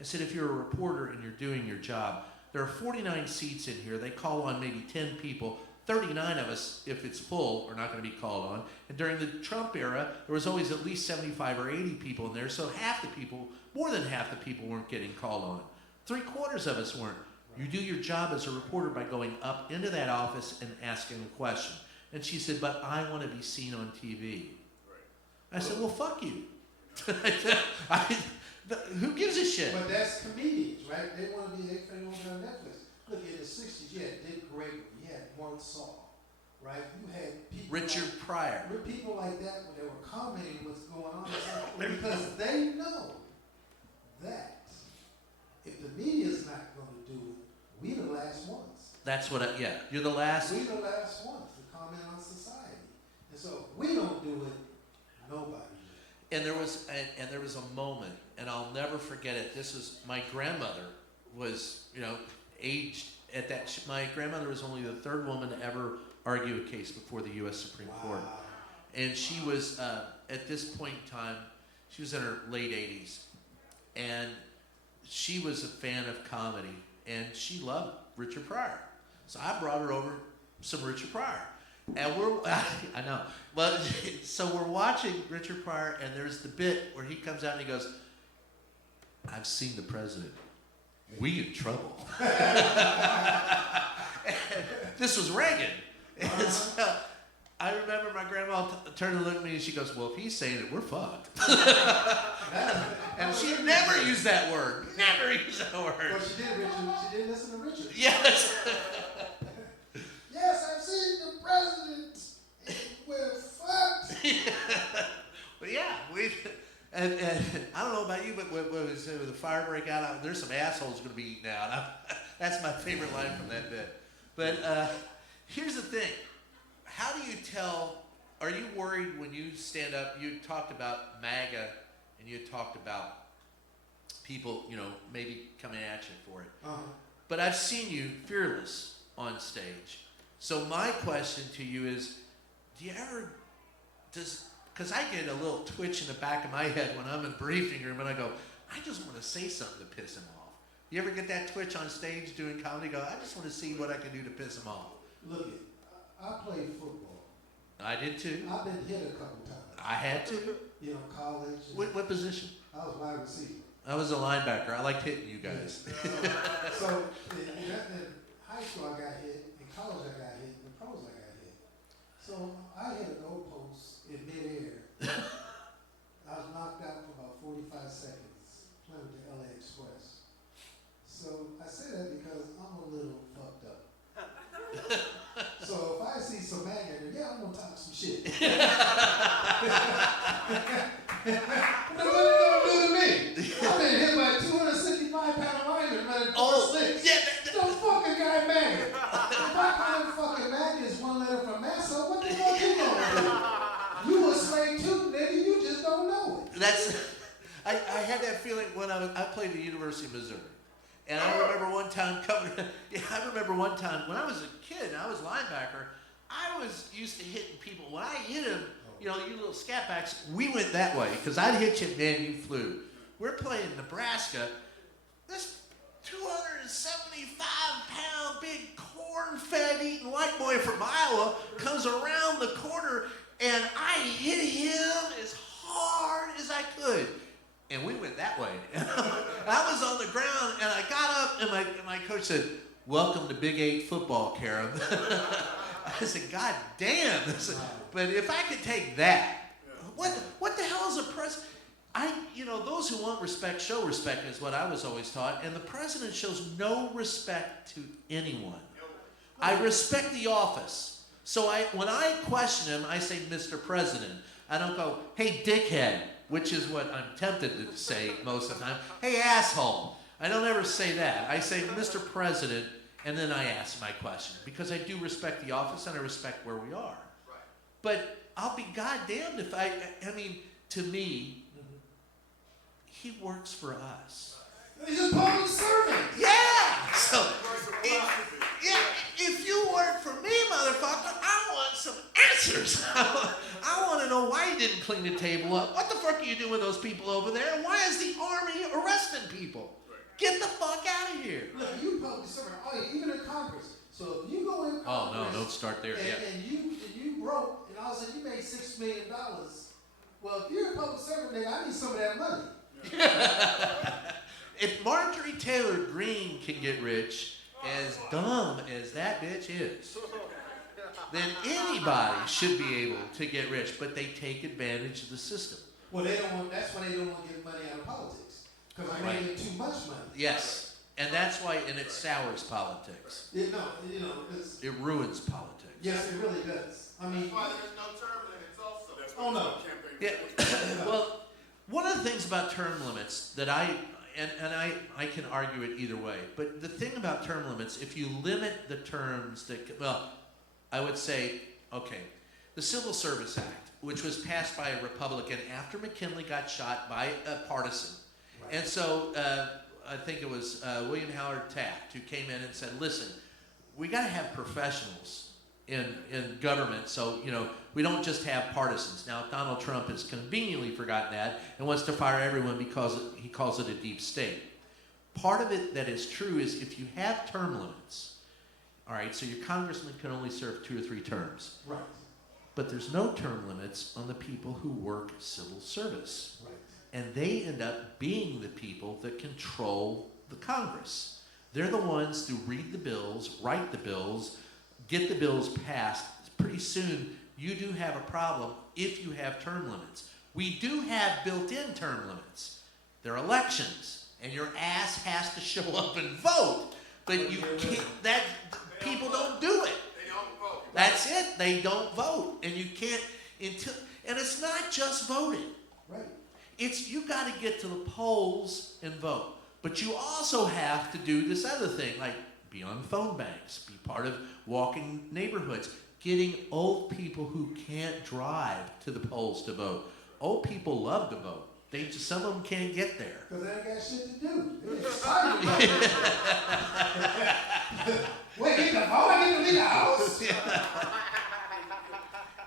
I said, if you're a reporter and you're doing your job, there are 49 seats in here. They call on maybe 10 people. 39 of us, if it's full, are not going to be called on. And during the Trump era, there was always at least 75 or 80 people in there, so more than half the people weren't getting called on. 3/4 of us weren't. You do your job as a reporter by going up into that office and asking a question. And she said, but I want to be seen on TV. I said, well, fuck you. Who gives a shit? But that's comedians, right? They want to be on Netflix. Look, in the 60s, you had Dick Gregory, you had One Saw, right? You had people Richard Pryor. People like that when they were commenting what's going on, because they know that if the media's not going to do it, we the last ones. That's what you're the last. We the last ones to comment on society. And so if we don't do it, nobody will. And there was a moment, and I'll never forget it. This was, my grandmother was, aged at that. My grandmother was only the third woman to ever argue a case before the U.S. Supreme Court. And she was, at this point in time, she was in her late 80s. And she was a fan of comedy, and she loved Richard Pryor. So I brought her over some Richard Pryor. And I know. Well, so we're watching Richard Pryor, and there's the bit where he comes out and he goes, I've seen the president. We in trouble. This was Reagan. And so I remember my grandma turned and looked at me and she goes, well, if he's saying it, we're fucked. And she never used that word. Never used that word. Well, she did, Richard. She did listen to Richard. Yes. Yes, I've seen the president. We're fucked. But yeah, and I don't know about you, but when the fire break out, there's some assholes going to be eaten out. That's my favorite line from that bit. But here's the thing. How do you tell, are you worried when you stand up, you talked about MAGA, and you talked about people, maybe coming at you for it. Uh-huh. But I've seen you fearless on stage. So my question to you is, because I get a little twitch in the back of my head when I'm in the briefing room and I go, I just want to say something to piss him off. You ever get that twitch on stage doing comedy? Go, I just want to see what I can do to piss him off. Look, I played football. I did too. I've been hit a couple times. I had to. College. What position? I was wide receiver. I was a linebacker. I liked hitting you guys. So in high school I got hit, in college I got hit, in pros I got hit. So I hit a goalpost in midair. I was knocked out for about 45 seconds playing with the LA Express. So I say that because I'm a little fucked up. So if I see some MAGA, I'm gonna talk some shit. What are you gonna do to me? I've been hit by a 265-pound lineman running 4'6". Yeah. No fucking guy MAGA. If I call him fucking MAGA is one letter from Massa, what the fuck you gonna do? You a slave too, nigga. You just don't know it. I had that feeling when I played at the University of Missouri. And I remember one time when I was a kid, I was linebacker, I was used to hitting people. When I hit them, you little scat backs, we went that way, because I'd hit you, man, you flew. We're playing Nebraska. This 275-pound big corn-fed eating white boy from Iowa comes around the corner, and I hit him as hard as I could. And we went that way. And I was on the ground, and I got up, and my coach said, "Welcome to Big 8 football, Karam." I said, "God damn." But if I could take that, what the hell is a president? Those who want respect show respect is what I was always taught. And the president shows no respect to anyone. I respect the office. So when I question him, I say, "Mr. President." I don't go, "Hey, dickhead," which is what I'm tempted to say most of the time. "Hey, asshole." I don't ever say that. I say, "Mr. President," and then I ask my question. Because I do respect the office and I respect where we are. Right. But I'll be goddamned if to me, he works for us. He's a public servant. Yeah. So, if you work for me, motherfucker, I want some answers. I want to know why you didn't clean the table up. What the fuck are you doing with those people over there? And why is the army arresting people? Get the fuck out of here. Look, you public servant. Oh, yeah, even in Congress. So if you go in Congress. Oh no, don't start there. And you broke, and all of a sudden you made $6 million. Well, if you're a public servant, nigga, I need some of that money. If Marjorie Taylor Greene can get rich, as dumb as that bitch is, then anybody should be able to get rich, but they take advantage of the system. Well, that's why they don't want to give money out of politics, because they're making too much money. Yes, and that's why, and it sours politics. It ruins politics. Yes, it really does. I mean, that's why there's no term limits also. That's oh no. Yeah. Well, one of the things about term limits that I can argue it either way, but the thing about term limits, if you limit the terms I would say, okay, the Civil Service Act, which was passed by a Republican after McKinley got shot by a partisan. Right. And so I think it was William Howard Taft who came in and said, "Listen, we got to have professionals in government, so we don't just have partisans." Now Donald Trump has conveniently forgotten that and wants to fire everyone because he calls it a deep state. Part of it that is true is if you have term limits, all right, so your congressman can only serve 2 or 3 terms. Right. But there's no term limits on the people who work civil service. Right. And they end up being the people that control the Congress. They're the ones who read the bills, write the bills, get the bills passed. Pretty soon, you do have a problem if you have term limits. We do have built-in term limits. They're elections, and your ass has to show up and vote. But you can't, people don't do it. They don't vote. That's it. They don't vote. And you can't and it's not just voting. Right. It's you got to get to the polls and vote. But you also have to do this other thing, like be on phone banks, be part of walking neighborhoods, getting old people who can't drive to the polls to vote. Old people love to vote. Some of them can't get there. Because they ain't got shit to do. They're excited about it. Wait, get the vote, I get to leave the house.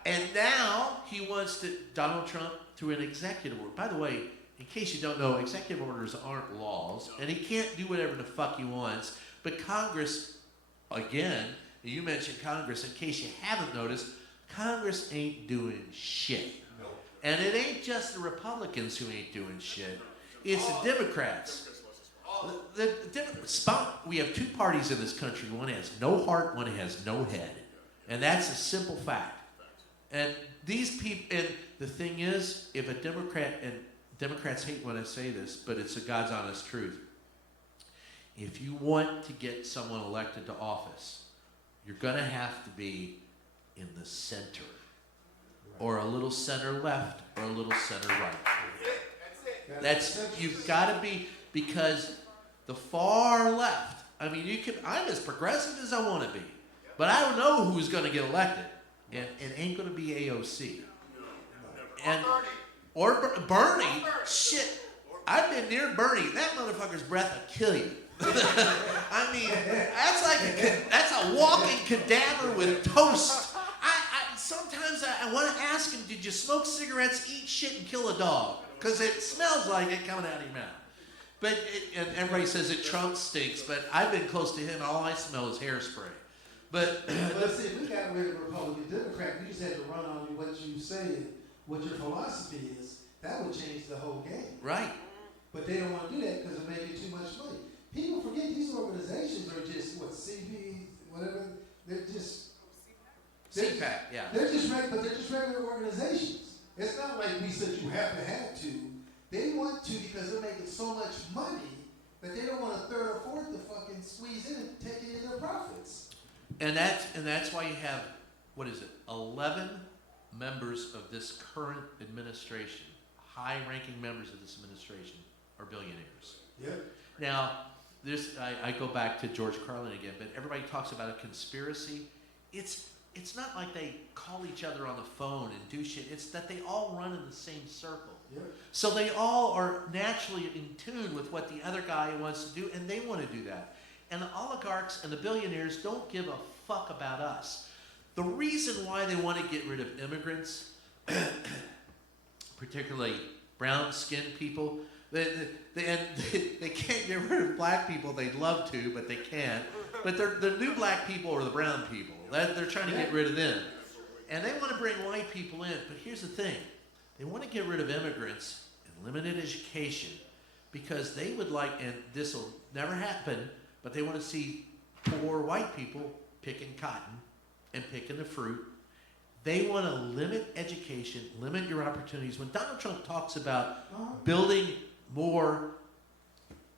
And now he wants Donald Trump, through an executive order. By the way, in case you don't know, executive orders aren't laws, and he can't do whatever the fuck he wants. But Congress, again, you mentioned Congress, in case you haven't noticed, Congress ain't doing shit. And it ain't just the Republicans who ain't doing shit. It's the Democrats. We have 2 parties in this country. One has no heart, one has no head. And that's a simple fact. And these people, and the thing is, if a Democrat, and Democrats hate when I say this, but it's a God's honest truth. If you want to get someone elected to office, you're going to have to be in the center. Or a little center left, or a little center right. That's you've got to be, because the far left, I'm as progressive as I want to be, but I don't know who's going to get elected, and it ain't going to be AOC. Or Bernie. Shit. I've been near Bernie. That motherfucker's breath will kill you. I mean, that's a walking cadaver with toast. Sometimes I want to ask him, did you smoke cigarettes, eat shit, and kill a dog? Because it smells like it coming out of your mouth. But and everybody says that Trump stinks, but I've been close to him, and all I smell is hairspray. But see, if we got rid of Republican, Democrat, we just had to run on you what you say and what your philosophy is. That would change the whole game. right. But they don't want to do that because they're making too much money. People forget these organizations are just, what, CP, whatever, they're just... CPAC, yeah. They're just regular organizations. It's not like we said you have to. They want to because they're making so much money that they don't want a third or fourth to fucking squeeze in and take it in their profits. And that's why you have, 11 members of this current administration, high-ranking members of this administration, are billionaires. Yep. Now, I go back to George Carlin again, but everybody talks about a conspiracy. It's not like they call each other on the phone and do shit. It's that they all run in the same circle. Yep. So they all are naturally in tune with what the other guy wants to do, and they want to do that. And the oligarchs and the billionaires don't give a fuck about us. The reason why they want to get rid of immigrants, particularly brown-skinned people, they can't get rid of black people. They'd love to, but they can't. But the new black people are the brown people. They're trying to get rid of them. And they want to bring white people in. But here's the thing. They want to get rid of immigrants and limited education because they would like, and this will never happen, but they want to see poor white people picking cotton and picking the fruit. They want to limit education, limit your opportunities. When Donald Trump talks about building more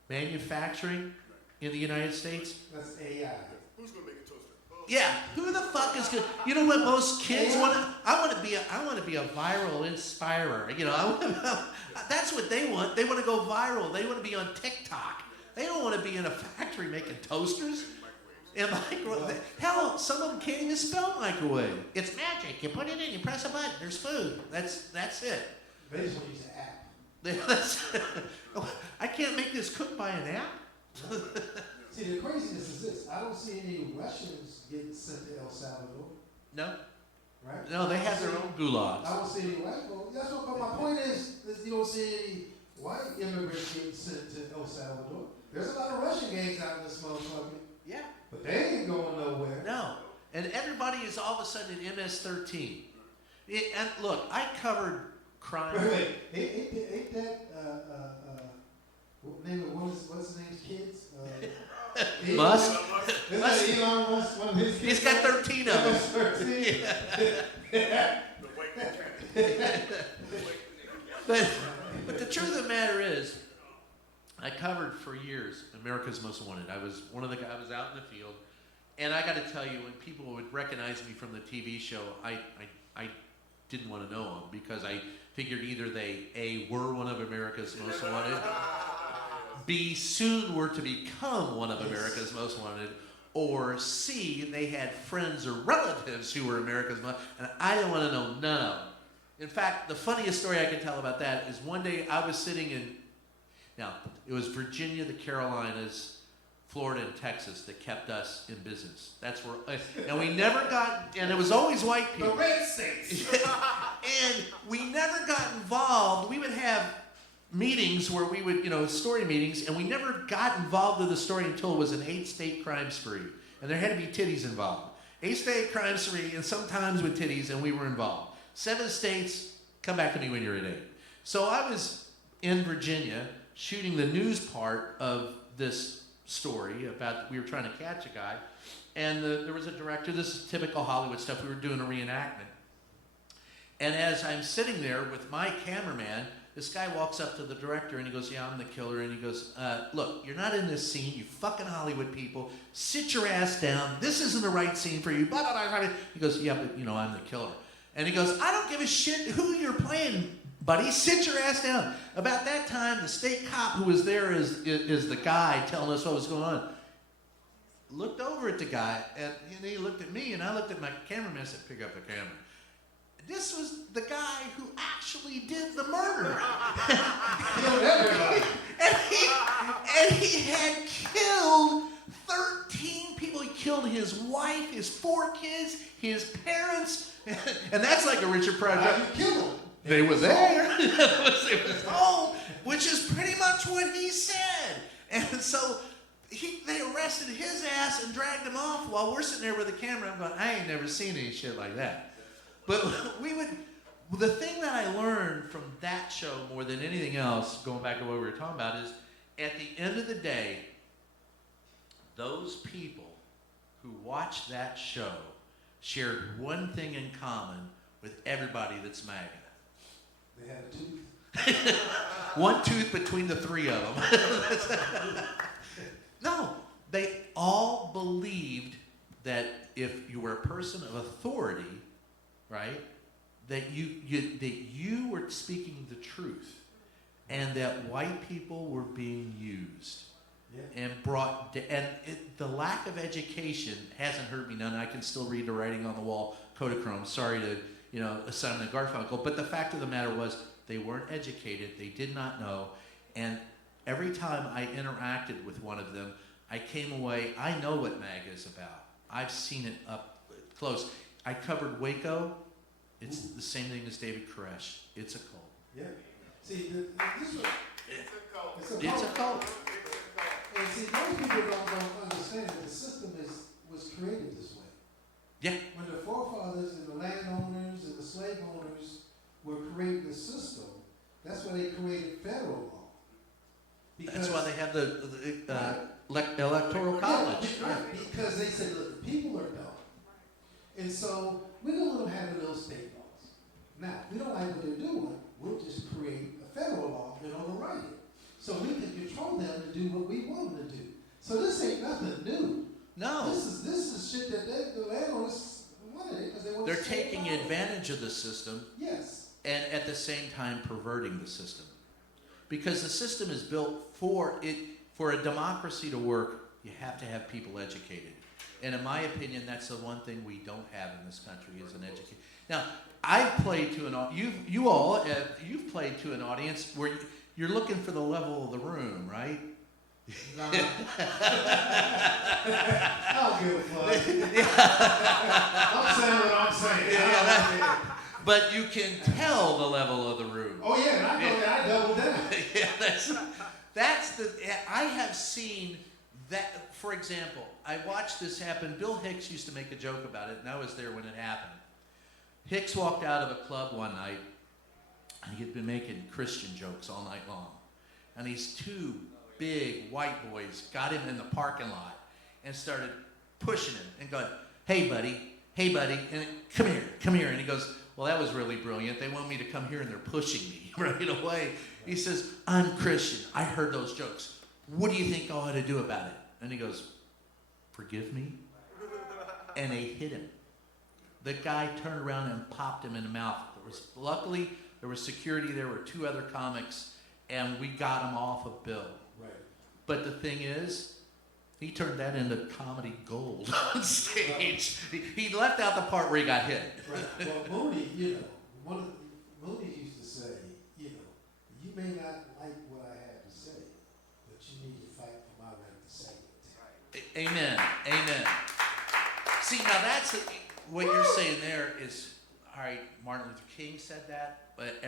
manufacturing in the United States, That's AI. Who's gonna make a toaster? Oh, yeah, who the fuck is good? You know what most kids want? I want to be a viral inspirer. You know, that's what they want. They want to go viral. They want to be on TikTok. They don't want to be in a factory making toasters. And hell, some of them can't even spell microwave. It's magic. You put it in, you press a button, there's food. That's it. They just want to use an app. I can't make this cook by an app. See, the craziness is this. I don't see any Russians getting sent to El Salvador, No, right? no, they have their own gulags. I don't see any white folks. That's what, but my point is you don't see any white immigrants getting sent to El Salvador. There's a lot of Russian gangs out in this motherfucker, Yeah. but they ain't going nowhere. No, and everybody is all of a sudden MS-13. And look, I covered crime. Wait, ain't that what's his name's kids? Musk? Isn't that Elon Musk, one of his kids? He's got 13 of them. 13. the white mechanic. But the truth of the matter is, I covered for years America's Most Wanted. I was out in the field, and I got to tell you, when people would recognize me from the TV show, I didn't want to know them because I figured either they A, were one of America's Most Wanted, B, soon were to become one of America's Most Wanted, or C, they had friends or relatives who were America's Most Wanted, and I didn't want to know none of them. In fact, the funniest story I can tell about that is one day I was sitting in, now, it was Virginia, the Carolinas, Florida, and Texas that kept us in business. That's where, and we never got, and it was always white people. The red states. And we never got involved. We would have meetings where we would, story meetings, and we never got involved with the story until it was an 8-state crime spree. And there had to be titties involved. 8-state crime spree, and sometimes with titties, and we were involved. 7 states, come back to me when you're at 8. So I was in Virginia shooting the news part of this story about we were trying to catch a guy, and there was a director. This is typical Hollywood stuff. We were doing a reenactment. And as I'm sitting there with my cameraman, this guy walks up to the director and he goes, "Yeah, I'm the killer." And he goes, "Look, you're not in this scene, you fucking Hollywood people. Sit your ass down. This isn't the right scene for you." Blah, blah, blah, blah. He goes, "Yeah, but I'm the killer." And he goes, "I don't give a shit who you're playing, buddy. Sit your ass down." About that time, the state cop who was there is the guy telling us what was going on. Looked over at the guy, and he looked at me, and I looked at my cameraman and said, "Pick up the camera." this was the guy who actually did the murder. Killed everybody. And he had killed 13 people. He killed his wife, his 4 kids, his parents. And that's like a Richard Pryor. How you kill them? They were there. It was home, which is pretty much what he said. And so they arrested his ass and dragged him off while we're sitting there with a camera. I'm going, I ain't never seen any shit like that. But the thing that I learned from that show more than anything else, going back to what we were talking about, is at the end of the day, those people who watched that show shared one thing in common with everybody that's MAGA. They had a tooth. One tooth between the 3 of them. No, they all believed that if you were a person of authority, right, that you were speaking the truth, and that white people were being used. Yeah. And the lack of education hasn't hurt me none. I can still read the writing on the wall, Kodachrome. Sorry to, Simon and Garfunkel. But the fact of the matter was, they weren't educated. They did not know. And every time I interacted with one of them, I came away, I know what MAGA is about. I've seen it up close. I covered Waco. It's the same thing as David Koresh. It's a cult. Yeah. See, this was, It's a cult. and see, most people don't understand that the system was created this way. Yeah. When the forefathers and the landowners and the slave owners were creating the system, that's why they created federal law. That's why they have the electoral college. Yeah, right, because they said, look, the people are dumb. And so we're going to let them have their little state laws. Now, if we don't like what they're doing, we'll just create a federal law and override it. So we can control them to do what we want them to do. So this ain't nothing new. No. This is shit that the landowners wanted it because they want They're to save taking power. advantage of the system Yes. and at the same time perverting the system. Because the system is built for a democracy to work, you have to have people educated. And in my opinion, that's the one thing we don't have in this country is an education. Now, I've played to you've played to an audience where you're looking for the level of the room, right? Nah. I don't give a fuck. I'm saying what I'm saying. Yeah, but you can tell the level of the room. Oh yeah, and I know that I doubled down. Yeah, I have seen that. For example, I watched this happen. Bill Hicks used to make a joke about it, and I was there when it happened. Hicks walked out of a club one night, and he had been making Christian jokes all night long. And these 2 big white boys got him in the parking lot and started pushing him and going, hey buddy, and come here. And he goes, well, that was really brilliant. They want me to come here and they're pushing me right away. He says, I'm Christian. I heard those jokes. What do you think I ought to do about it? And he goes, forgive me? And they hit him. The guy turned around and popped him in the mouth. Luckily, there was security. There were 2 other comics, and we got him off of Bill. Right. But the thing is, he turned that into comedy gold on stage. He left out the part where he got hit. Right. Well, Mooney, Mooney used to say, you may not like what I have to say, but you need to fight for my right to say it. Amen. See, now that's what you're saying there is, all right, Martin Luther King said that, but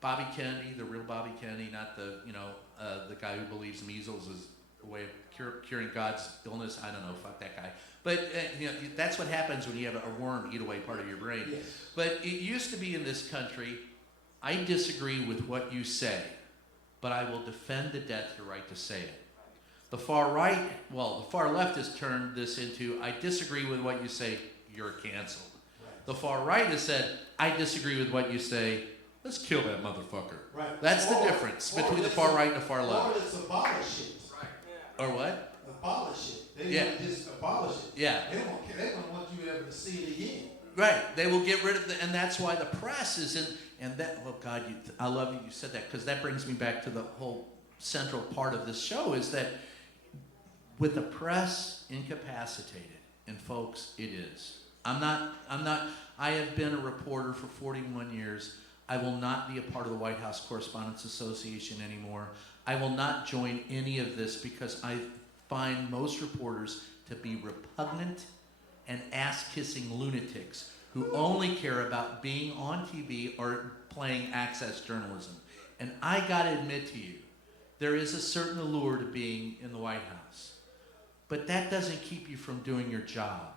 Bobby Kennedy, the real Bobby Kennedy, not the guy who believes measles is a way of curing God's illness. I don't know, fuck that guy. But that's what happens when you have a worm eat away part of your brain. Yes. But it used to be in this country, I disagree with what you say, but I will defend to death your right to say it. The far left has turned this into, I disagree with what you say, you're canceled. Right. The far right has said, I disagree with what you say, let's kill that motherfucker. Right. That's the difference between the far right and the far left. Or let's abolish it. Right. Yeah. Or what? Abolish it. They don't just abolish it. Yeah. They don't care. They don't want you ever to see it again. Right. They will get rid of and that's why the press is in, and that, oh God, I love you said that, because that brings me back to the whole central part of this show is that with the press incapacitated, and folks, it is. I have been a reporter for 41 years. I will not be a part of the White House Correspondents Association anymore. I will not join any of this because I find most reporters to be repugnant and ass-kissing lunatics who only care about being on TV or playing access journalism. And I gotta admit to you, there is a certain allure to being in the White House. But that doesn't keep you from doing your job.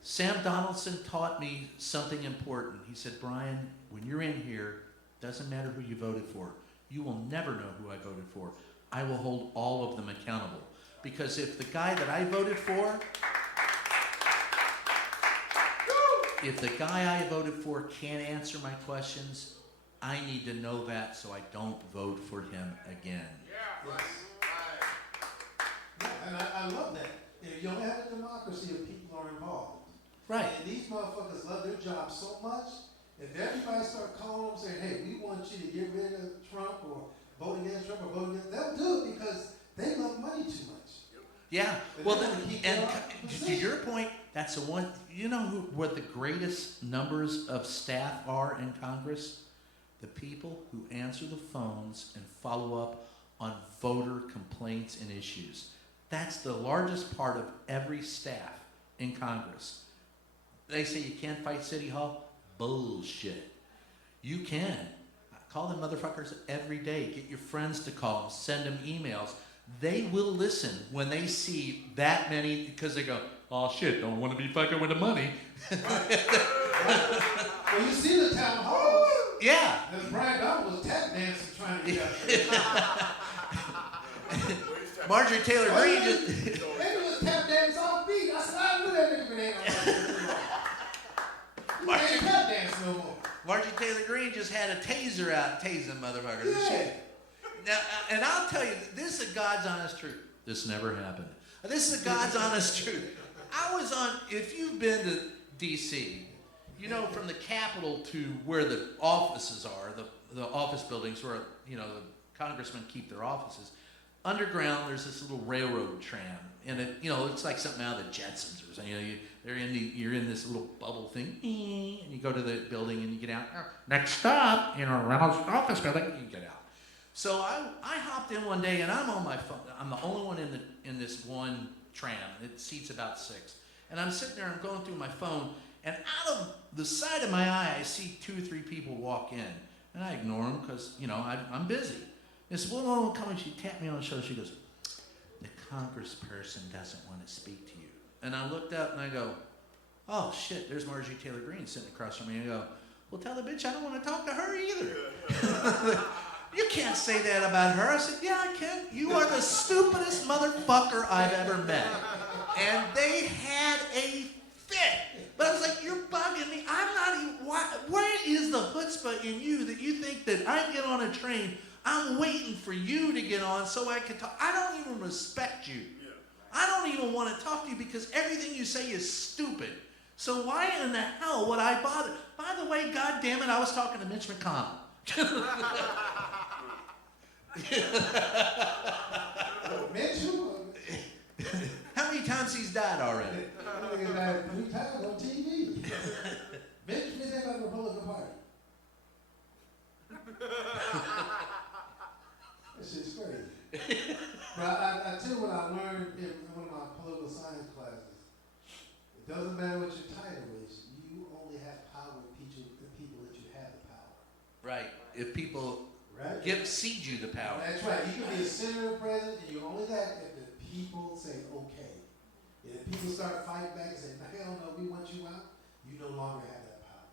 Sam Donaldson taught me something important. He said, Brian, when you're in here, doesn't matter who you voted for. You will never know who I voted for. I will hold all of them accountable. Because if the guy that I voted for, can't answer my questions, I need to know that so I don't vote for him again. Yeah, right. Yeah, and I love that. If you don't have a democracy if people are involved. Right. And these motherfuckers love their job so much, if everybody start calling them saying, hey, we want you to get rid of Trump or vote against Trump or vote against, they'll do it because they love money too much. Yeah. And Well, they wanna keep and their to position. your point, that's the one. You know what the greatest numbers of staff are in Congress? The people who answer the phones and follow up on voter complaints and issues. That's the largest part of every staff in Congress. They say you can't fight City Hall? Bullshit. You can. Call them motherfuckers every day. Get your friends to call them. Send them emails. They will listen when they see that many, because they go, oh shit, don't want to be fucking with the money. Well, you see the town halls. Yeah. And Brian Donald was tap dancing trying to get out there. Marjorie Taylor Greene just... Maybe was tap dance off beat. I said, I knew that nigga ain't on my ain't tap dance no more. Marjorie Taylor Greene just had a taser out, tasing motherfuckers. Yeah. Now, and I'll tell you, this is a God's honest truth. This never happened. This is a God's honest truth. I was on, if you've been to D.C., you know, from the Capitol to where the offices are, the office buildings where, you know, the congressmen keep their offices, underground there's this little railroad tram. And it, you know, it's like something out of the Jetsons or something. You know, you're in this little bubble thing, and you go to the building and you get out. Next stop, you know, Reynolds office building, you get out. So I hopped in one day and I'm on my phone. I'm the only one in this one tram. It seats about 6. And I'm sitting there, I'm going through my phone, and out of the side of my eye, I see 2 or 3 people walk in. And I ignore them because, you know, I'm busy. This woman comes, she tapped me on the shoulder, she goes, the congressperson doesn't want to speak to you. And I looked up and I go, oh shit, there's Marjorie Taylor Greene sitting across from me. And I go, well, tell the bitch I don't want to talk to her either. You can't say that about her. I said, yeah, I can. You are the stupidest motherfucker I've ever met. And they had a fit. But I was like, you're bugging me. I'm not even, where is the chutzpah in you that you think that I get on a train, I'm waiting for you to get on so I can talk. I don't even respect you. I don't even want to talk to you because everything you say is stupid. So why in the hell would I bother? By the way, God damn it, I was talking to Mitch McConnell. Mitchell? How many times he's died already? That nigga died 3 times on TV. Mitch is in the Republican Party. That shit's crazy. But I tell you what I learned in one of my political science classes. It doesn't matter what your title is. You only have power with the people that you have the power. Right. If people Right? cede you the power. That's right. You can be a senator or president, and you're only that if the people say okay. And if people start fighting back and say, hell no, we want you out, you no longer have that power.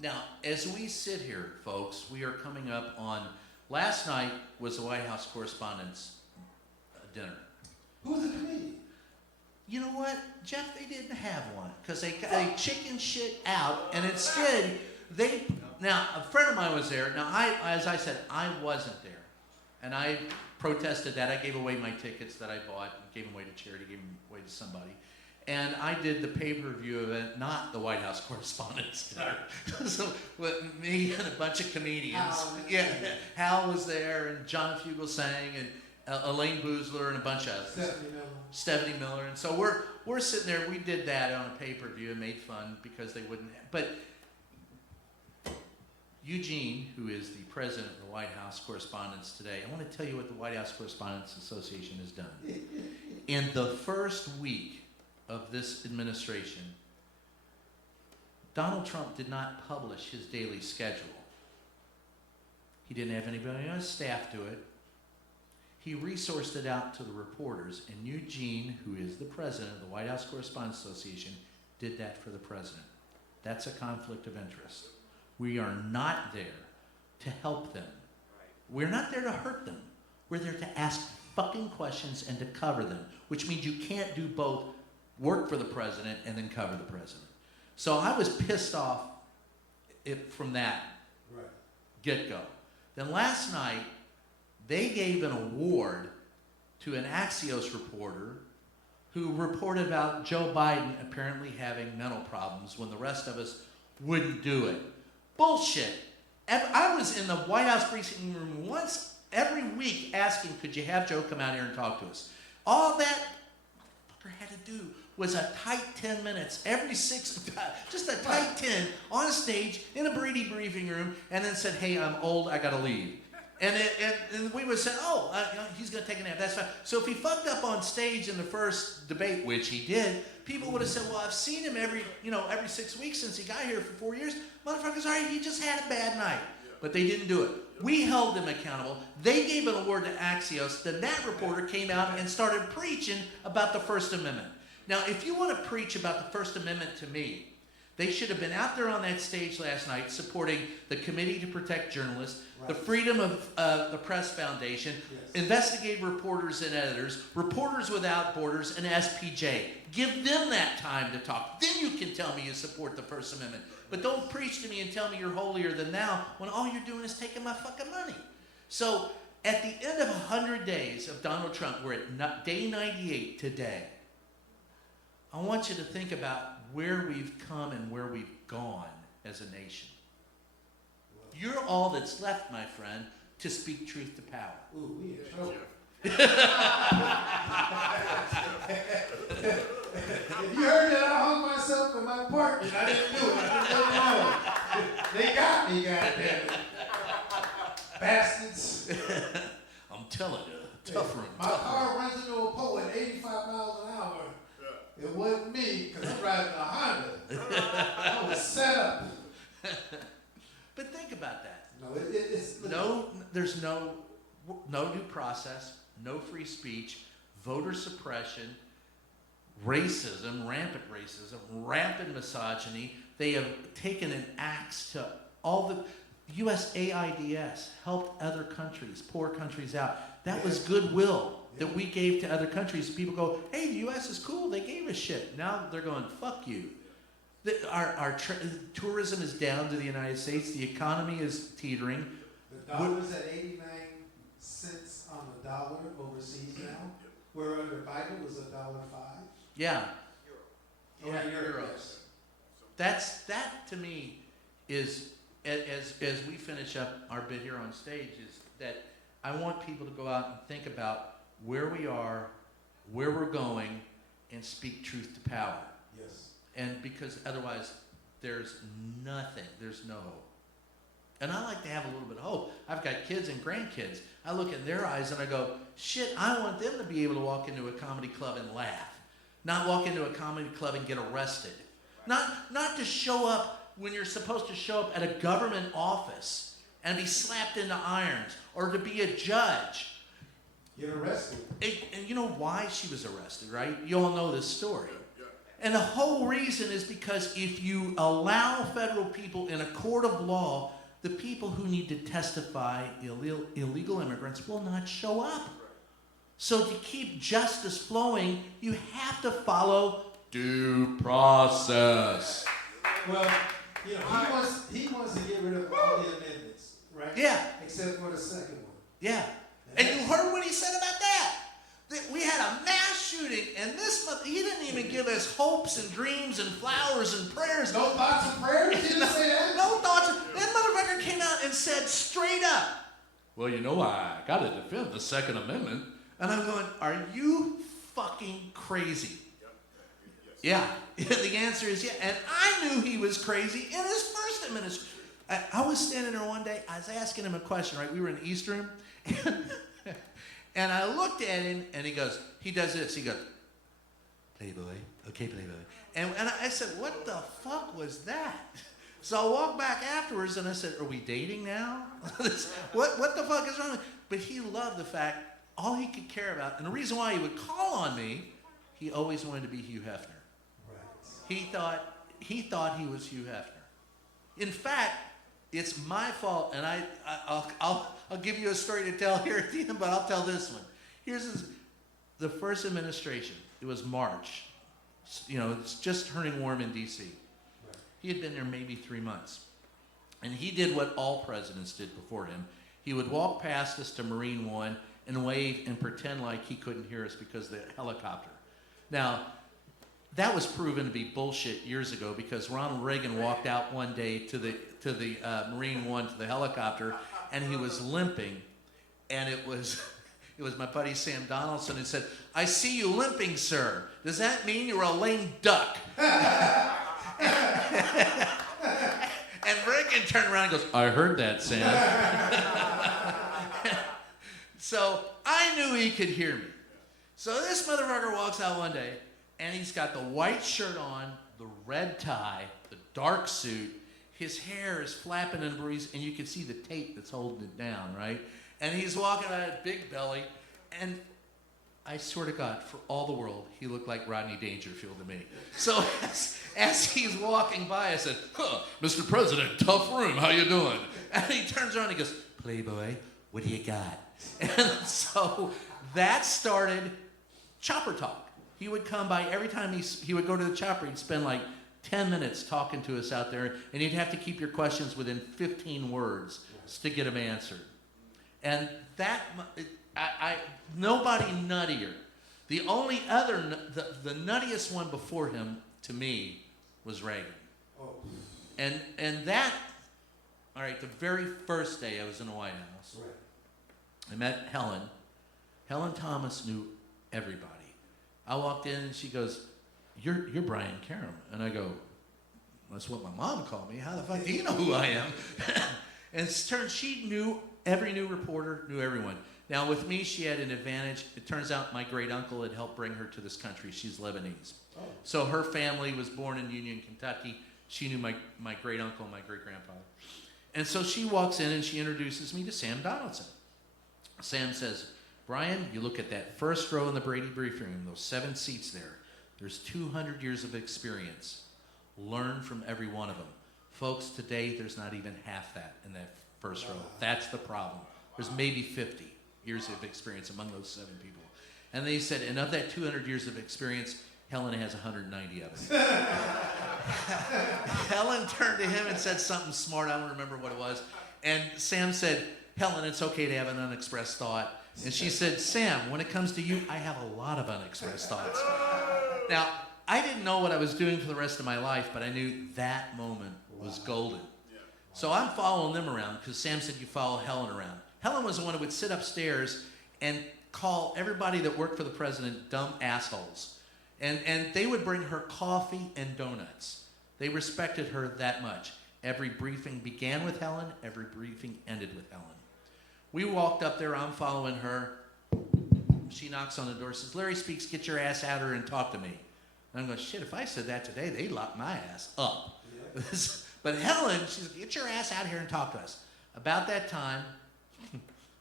Now, as we sit here, folks, we are coming up on, last night was the White House Correspondents' dinner. Who's the comedian? You know what, Jeff, they didn't have one because they chicken shit out, and instead now a friend of mine was there. Now as I said, I wasn't there, and I protested that. I gave away my tickets that I bought, gave them away to charity, gave them away to somebody, and I did the pay-per-view event, not the White House Correspondents' dinner. So with me and a bunch of comedians. Hal. Yeah, Hal was there, and John Fugelsang, and Elaine Boozler and a bunch of others. Stephanie Miller. And so we're sitting there, we did that on a pay-per-view and made fun because they wouldn't. But Eugene, who is the president of the White House Correspondents Today, I want to tell you what the White House Correspondents Association has done. In the first week of this administration, Donald Trump did not publish his daily schedule. He didn't have anybody on his staff do it. He resourced it out to the reporters, and Eugene, who is the president of the White House Correspondents Association, did that for the president. That's a conflict of interest. We are not there to help them. We're not there to hurt them. We're there to ask fucking questions and to cover them, which means you can't do both, work for the president and then cover the president. So I was pissed off from that get-go. Then last night, they gave an award to an Axios reporter who reported about Joe Biden apparently having mental problems when the rest of us wouldn't do it. Bullshit. I was in the White House briefing room once every week asking, could you have Joe come out here and talk to us? All that motherfucker had to do was a tight 10 minutes, every 6, just a tight 10 on stage in a Brady briefing room, and then said, hey, I'm old, I gotta leave. And we would say, he's going to take a nap. That's fine. So if he fucked up on stage in the first debate, which he did, people would have said, well, I've seen him every 6 weeks since he got here for 4 years. Motherfucker's all right, he just had a bad night. But they didn't do it. We held them accountable. They gave an award to Axios. Then that reporter came out and started preaching about the First Amendment. Now, if you want to preach about the First Amendment to me, they should have been out there on that stage last night supporting the Committee to Protect Journalists, the Freedom of the Press Foundation, investigative reporters and editors, Reporters Without Borders, and SPJ. Give them that time to talk. Then you can tell me you support the First Amendment. But don't preach to me and tell me you're holier than thou when all you're doing is taking my fucking money. So at the end of 100 days of Donald Trump, we're at day 98 today. I want you to think about where we've come and where we've gone as a nation. You're all that's left, my friend, to speak truth to power. Ooh, we in trouble. If you heard that I hung myself in my apartment, I didn't do it. I didn't know. They got me, goddammit. Bastards. I'm telling you, tougher and My tougher. car runs into a pole at 85 miles an hour. It wasn't me, because I'm driving a Honda. I was set up. But think about that. No, it's There's no due process, no free speech, voter suppression, racism, rampant misogyny. They have taken an axe to all the USAIDs helped other countries, poor countries out. That was goodwill that we gave to other countries. People go, hey, the U.S. is cool. They gave us shit. Now they're going, fuck you. Our tourism is down to the United States. The economy is teetering. The dollar's at 89 cents on the dollar overseas now. Where under Biden was $1.05. Yeah. Euro. Yeah, euros. That to me is, as we finish up our bit here on stage, is that I want people to go out and think about where we are, where we're going, and speak truth to power. Yes. And because otherwise, there's nothing, there's no hope. And I like to have a little bit of hope. I've got kids and grandkids. I look in their eyes and I go, shit, I want them to be able to walk into a comedy club and laugh. Not walk into a comedy club and get arrested. Not to show up when you're supposed to show up at a government office and be slapped into irons, or to be a judge. Get arrested. And you know why she was arrested, right? You all know this story. And the whole reason is because if you allow federal people in a court of law, the people who need to testify, illegal immigrants, will not show up. So to keep justice flowing, you have to follow due process. Well, he wants to get rid of all the amendments, right? Yeah. Except for the second one. Yeah. And you heard what he said about that? That we had a mass shooting, and he didn't even give us hopes and dreams and flowers and prayers. No thoughts and prayers? He didn't say that? No thoughts. That motherfucker came out and said straight up, well, I got to defend the Second Amendment. And I'm going, are you fucking crazy? Yes. Yeah. The answer is yeah. And I knew he was crazy in his first administration. I was standing there one day. I was asking him a question, right? We were in the East Room. And I looked at him, and he does this. He goes, Playboy. Okay, Playboy. And I said, what the fuck was that? So I walked back afterwards, and I said, are we dating now? what the fuck is wrong with? But he loved the fact, all he could care about, and the reason why he would call on me, he always wanted to be Hugh Hefner. Right. He thought he was Hugh Hefner. In fact, it's my fault, and I'll give you a story to tell here at the end, but I'll tell this one. The first administration. It was March. You know, it's just turning warm in D.C. Right. He had been there maybe 3 months, and he did what all presidents did before him. He would walk past us to Marine One and wave and pretend like he couldn't hear us because of the helicopter. Now, that was proven to be bullshit years ago because Ronald Reagan walked out one day to the Marine One, to the helicopter, and he was limping, and it was my buddy Sam Donaldson who said, I see you limping, sir. Does that mean you're a lame duck? And Reagan turned around and goes, I heard that, Sam. So I knew he could hear me. So this motherfucker walks out one day, and he's got the white shirt on, the red tie, the dark suit. His hair is flapping in the breeze, and you can see the tape that's holding it down, right? And he's walking on a big belly, and I swear to God, for all the world, he looked like Rodney Dangerfield to me. So as he's walking by, I said, Mr. President, tough room, how you doing? And he turns around and he goes, Playboy, what do you got? And so that started chopper talk. He would come by every time he would go to the chopper, he'd spend like 10 minutes talking to us out there, and you'd have to keep your questions within 15 words to get them answered. And that, nobody nuttier. The only other, the nuttiest one before him, to me, was Reagan. Oh. And that, all right, the very first day I was in the White House, Right. I met Helen. Helen Thomas knew everybody. I walked in and she goes, you're Brian Karem. And I go, that's what my mom called me. How the fuck do you know who I am? And it turns, she knew every new reporter, knew everyone. Now with me, she had an advantage. It turns out my great uncle had helped bring her to this country. She's Lebanese. Oh. So her family was born in Union, Kentucky. She knew my great uncle and my great grandfather. And so she walks in and she introduces me to Sam Donaldson. Sam says, Brian, you look at that first row in the Brady briefing room, those 7 seats there. There's 200 years of experience. Learn from every one of them. Folks, today there's not even half that in that first row. That's the problem. There's maybe 50 years of experience among those 7 people. And they said, and of that 200 years of experience, Helen has 190 of it. Helen turned to him and said something smart. I don't remember what it was. And Sam said, Helen, it's okay to have an unexpressed thought. And she said, Sam, when it comes to you, I have a lot of unexpressed thoughts. Now, I didn't know what I was doing for the rest of my life, but I knew that moment was golden. So I'm following them around because Sam said you follow Helen around. Helen was the one who would sit upstairs and call everybody that worked for the president dumb assholes. And they would bring her coffee and donuts. They respected her that much. Every briefing began with Helen. Every briefing ended with Helen. We walked up there. I'm following her. She knocks on the door, says, Larry Speaks, get your ass out here and talk to me. And I'm going, shit, if I said that today, they'd lock my ass up. Yeah. But Helen, she said, get your ass out here and talk to us. About that time,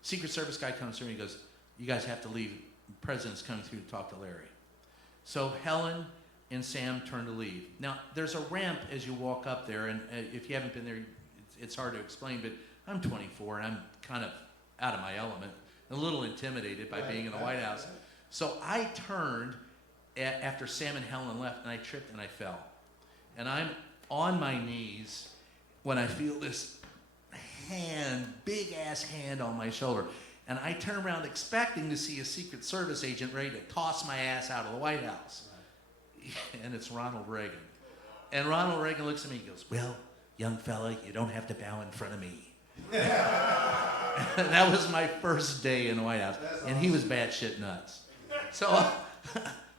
Secret Service guy comes through and he goes, you guys have to leave. The president's coming through to talk to Larry. So Helen and Sam turn to leave. Now, there's a ramp as you walk up there, and if you haven't been there, it's hard to explain, but I'm 24, and I'm kind of out of my element, a little intimidated by being in the White House. So I turned after Sam and Helen left, and I tripped and I fell. And I'm on my knees when I feel this hand, big-ass hand on my shoulder. And I turn around expecting to see a Secret Service agent ready to toss my ass out of the White House. And it's Ronald Reagan. And Ronald Reagan looks at me and goes, well, young fella, you don't have to bow in front of me. That was my first day in the White House, That's and he was batshit nuts. So,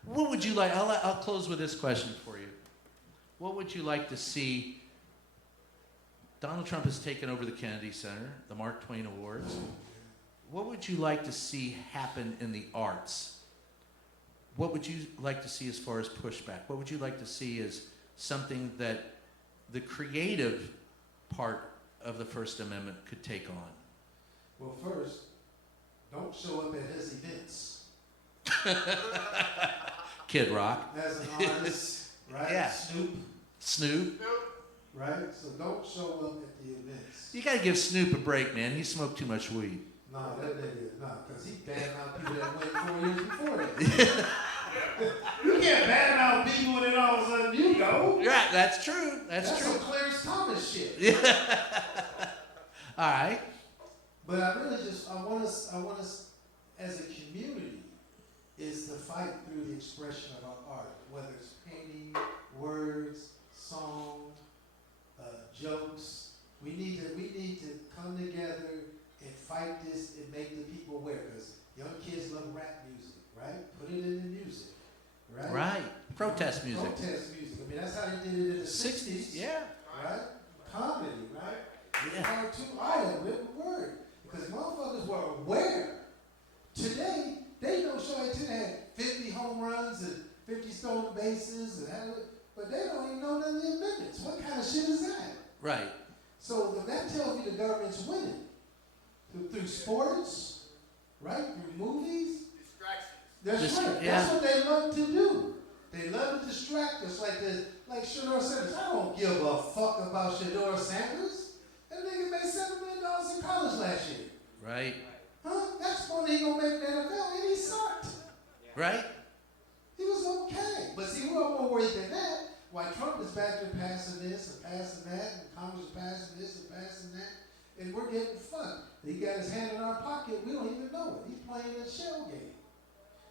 what would you like? I'll close with this question for you. What would you like to see? Donald Trump has taken over the Kennedy Center, the Mark Twain Awards. What would you like to see happen in the arts? What would you like to see as far as pushback? What would you like to see as something that the creative part of the First Amendment could take on? Well, first, don't show up at his events. Kid Rock. As an artist, right? Yeah. Snoop, Snoop. right? So don't show up at the events. You gotta give Snoop a break, man. He smoked too much weed. No, that nigga, no, because he bad out people that went 4 years before that. You can't bad out people and then all of a sudden you go. Right, that's true. That's That's true. some Clarence Thomas shit. Yeah. All right. But I really just, I want us as a community is to fight through the expression of our art, whether it's painting, words, song, jokes. We need to come together and fight this and make the people aware, because young kids love rap music, right? Put it in the music, right? Right. Protest music. Protest music. I mean, that's how they did it in the 60s. Yeah. Right? Comedy, right? Yeah. Cartoon, all that written word. Because motherfuckers were aware. Today, they know Shorty Tuna had 50 home runs and 50 stolen bases, but they don't even know none of the amendments. What kind of shit is that? Right. So that tells me the government's winning. Through sports, right? Through movies. That's right. Yeah. That's what they love to do. They love to distract us like Shador Sanders. I don't give a fuck about Shador Sanders. That nigga made $7 million in college last year. Right. Huh? That's money he gonna make in the NFL, and he sucked. Right. He was okay. But see, we're more worried than that. Why Trump is back there passing this and passing that, and Congress is passing this and passing that, and we're getting fucked. He got his hand in our pocket, we don't even know it. He's playing a shell game.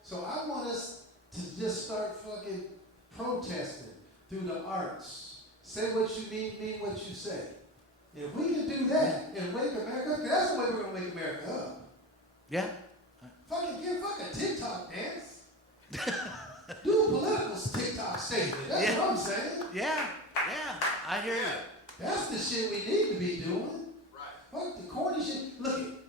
So I want us to just start fucking protesting through the arts. Say what you mean what you say. If we can do that and wake America up, that's the way we're gonna wake America up. Yeah. Fucking give fucking TikTok dance. Do a political TikTok statement. That's what I'm saying. Yeah. Yeah. I hear you. That's the shit we need to be doing. Fuck the corny shit. Look,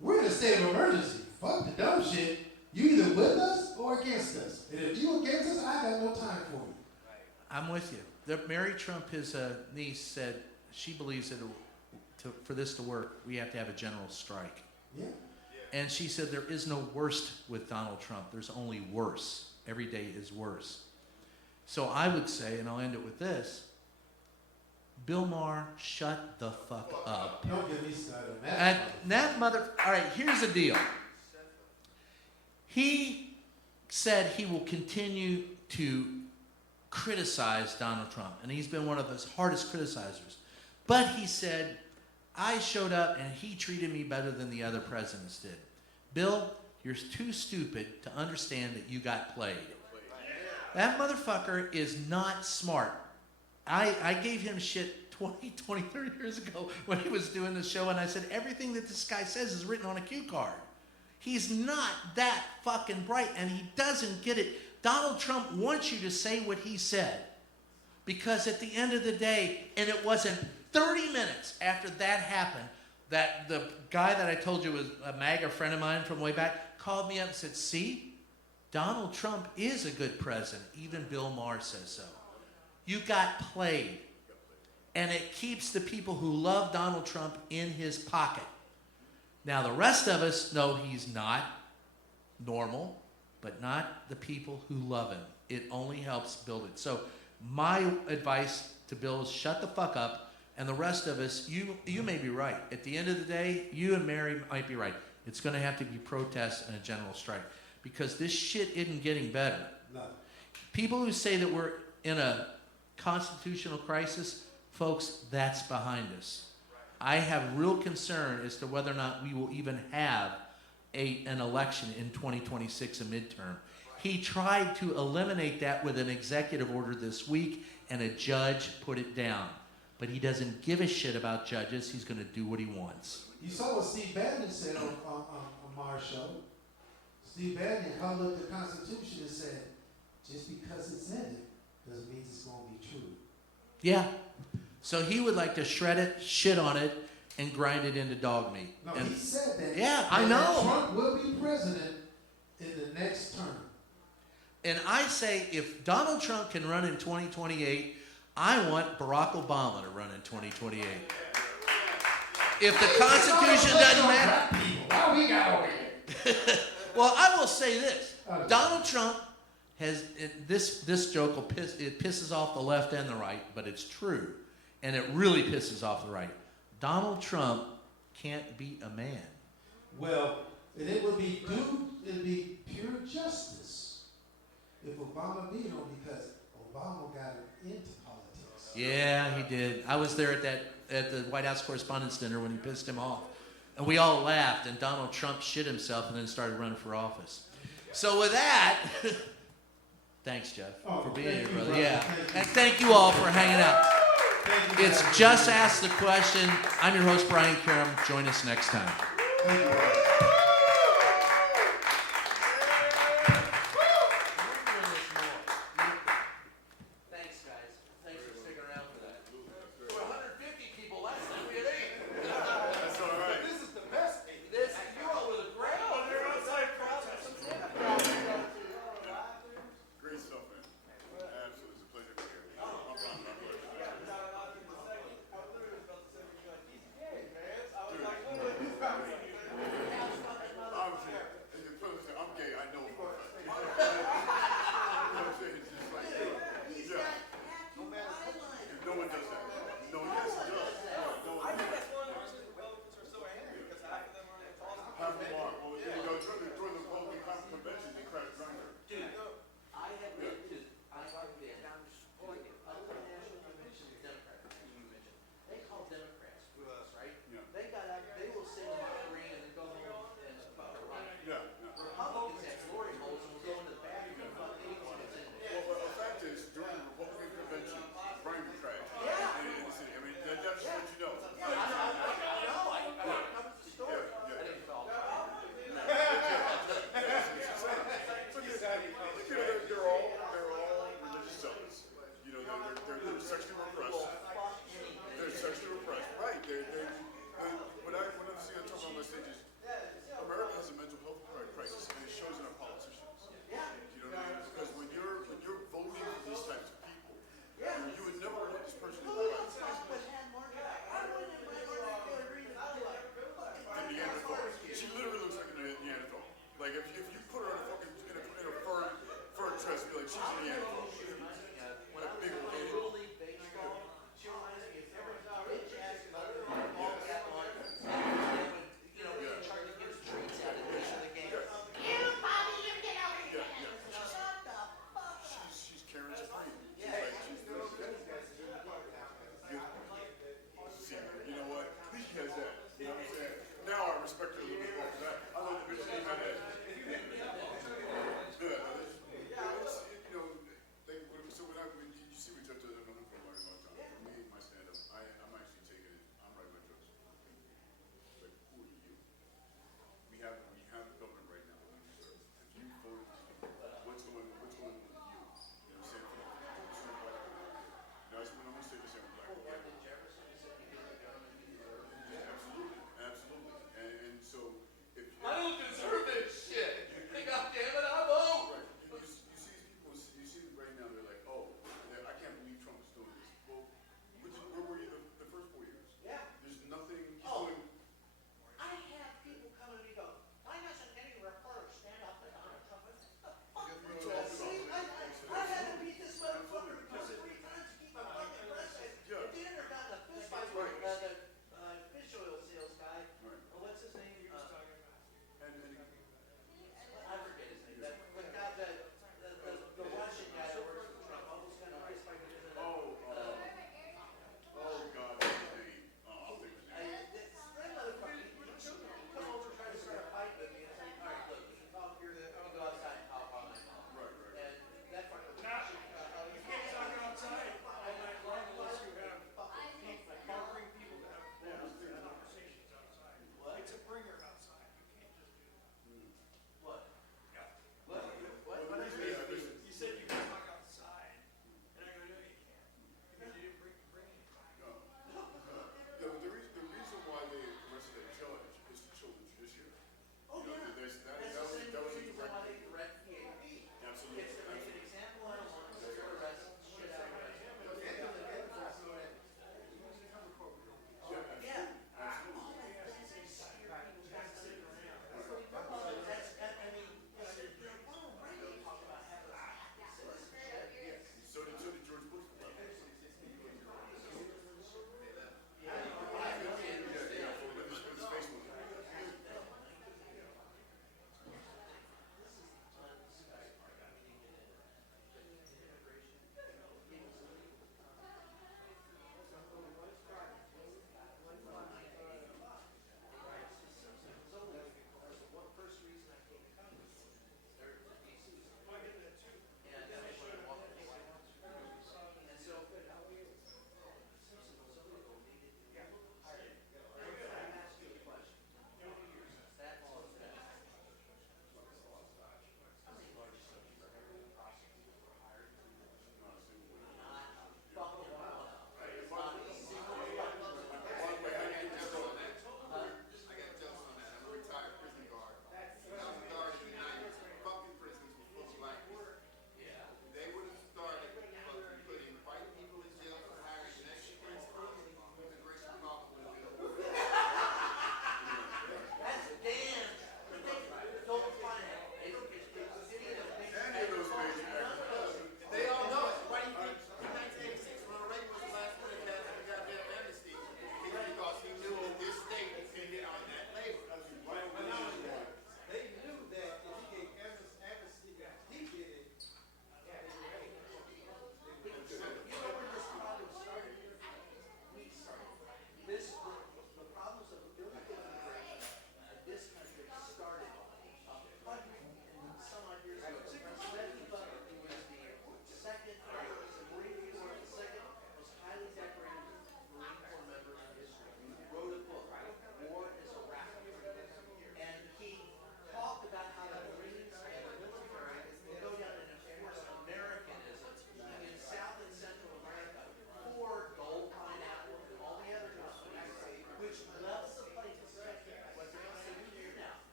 we're in a state of emergency. Fuck the dumb shit. You either with us or against us. And if you against us, I got no time for you. I'm with you. Mary Trump, his niece, said she believes that for this to work, we have to have a general strike. Yeah. And she said there is no worst with Donald Trump. There's only worse. Every day is worse. So I would say, and I'll end it with this, Bill Maher, shut the fuck up. Don't get me started on that. And that all right, here's the deal. He said he will continue to criticize Donald Trump, and he's been one of his hardest criticizers. But he said, I showed up and he treated me better than the other presidents did. Bill, you're too stupid to understand that you got played. That motherfucker is not smart. I gave him shit 20, 30 years ago when he was doing the show, and I said, everything that this guy says is written on a cue card. He's not that fucking bright, and he doesn't get it. Donald Trump wants you to say what he said. Because at the end of the day, and it wasn't 30 minutes after that happened, that the guy that I told you was a MAGA friend of mine from way back called me up and said, see, Donald Trump is a good president. Even Bill Maher says so. You got played. And it keeps the people who love Donald Trump in his pocket. Now, the rest of us know he's not normal, but not the people who love him. It only helps build it. So my advice to Bill is shut the fuck up, and the rest of us, you may be right. At the end of the day, you and Mary might be right. It's going to have to be protests and a general strike, because this shit isn't getting better. No. People who say that we're in a constitutional crisis, folks, that's behind us. I have real concern as to whether or not we will even have an election in 2026, a midterm. He tried to eliminate that with an executive order this week, and a judge put it down. but he doesn't give a shit about judges. He's going to do what he wants. You saw what Steve Bannon said on Mars show. Steve Bannon held up the Constitution and said, just because it's in it doesn't mean it's going to be true. Yeah. So he would like to shred it, shit on it, and grind it into dog meat. No, And he said that. yeah, I that know. Trump will be president in the next term. And I say if Donald Trump can run in 2028, I want Barack Obama to run in 2028. If the Constitution doesn't matter. Why we got over here? Well, I will say this. Donald Trump has, this joke will it pisses off the left and the right, but it's true. And it really pisses off the right. Donald Trump can't be a man. Well, and it would be pure justice if Obama beat him because Obama got him into politics. Yeah, he did. I was there at the White House Correspondents' Dinner when he pissed him off. And we all laughed, and Donald Trump shit himself and then started running for office. So with that, thanks, Jeff, for being here, brother. Yeah. And thank you all for hanging out. It's Just Ask the Question. I'm your host, Brian Karam. Join us next time. Thank you.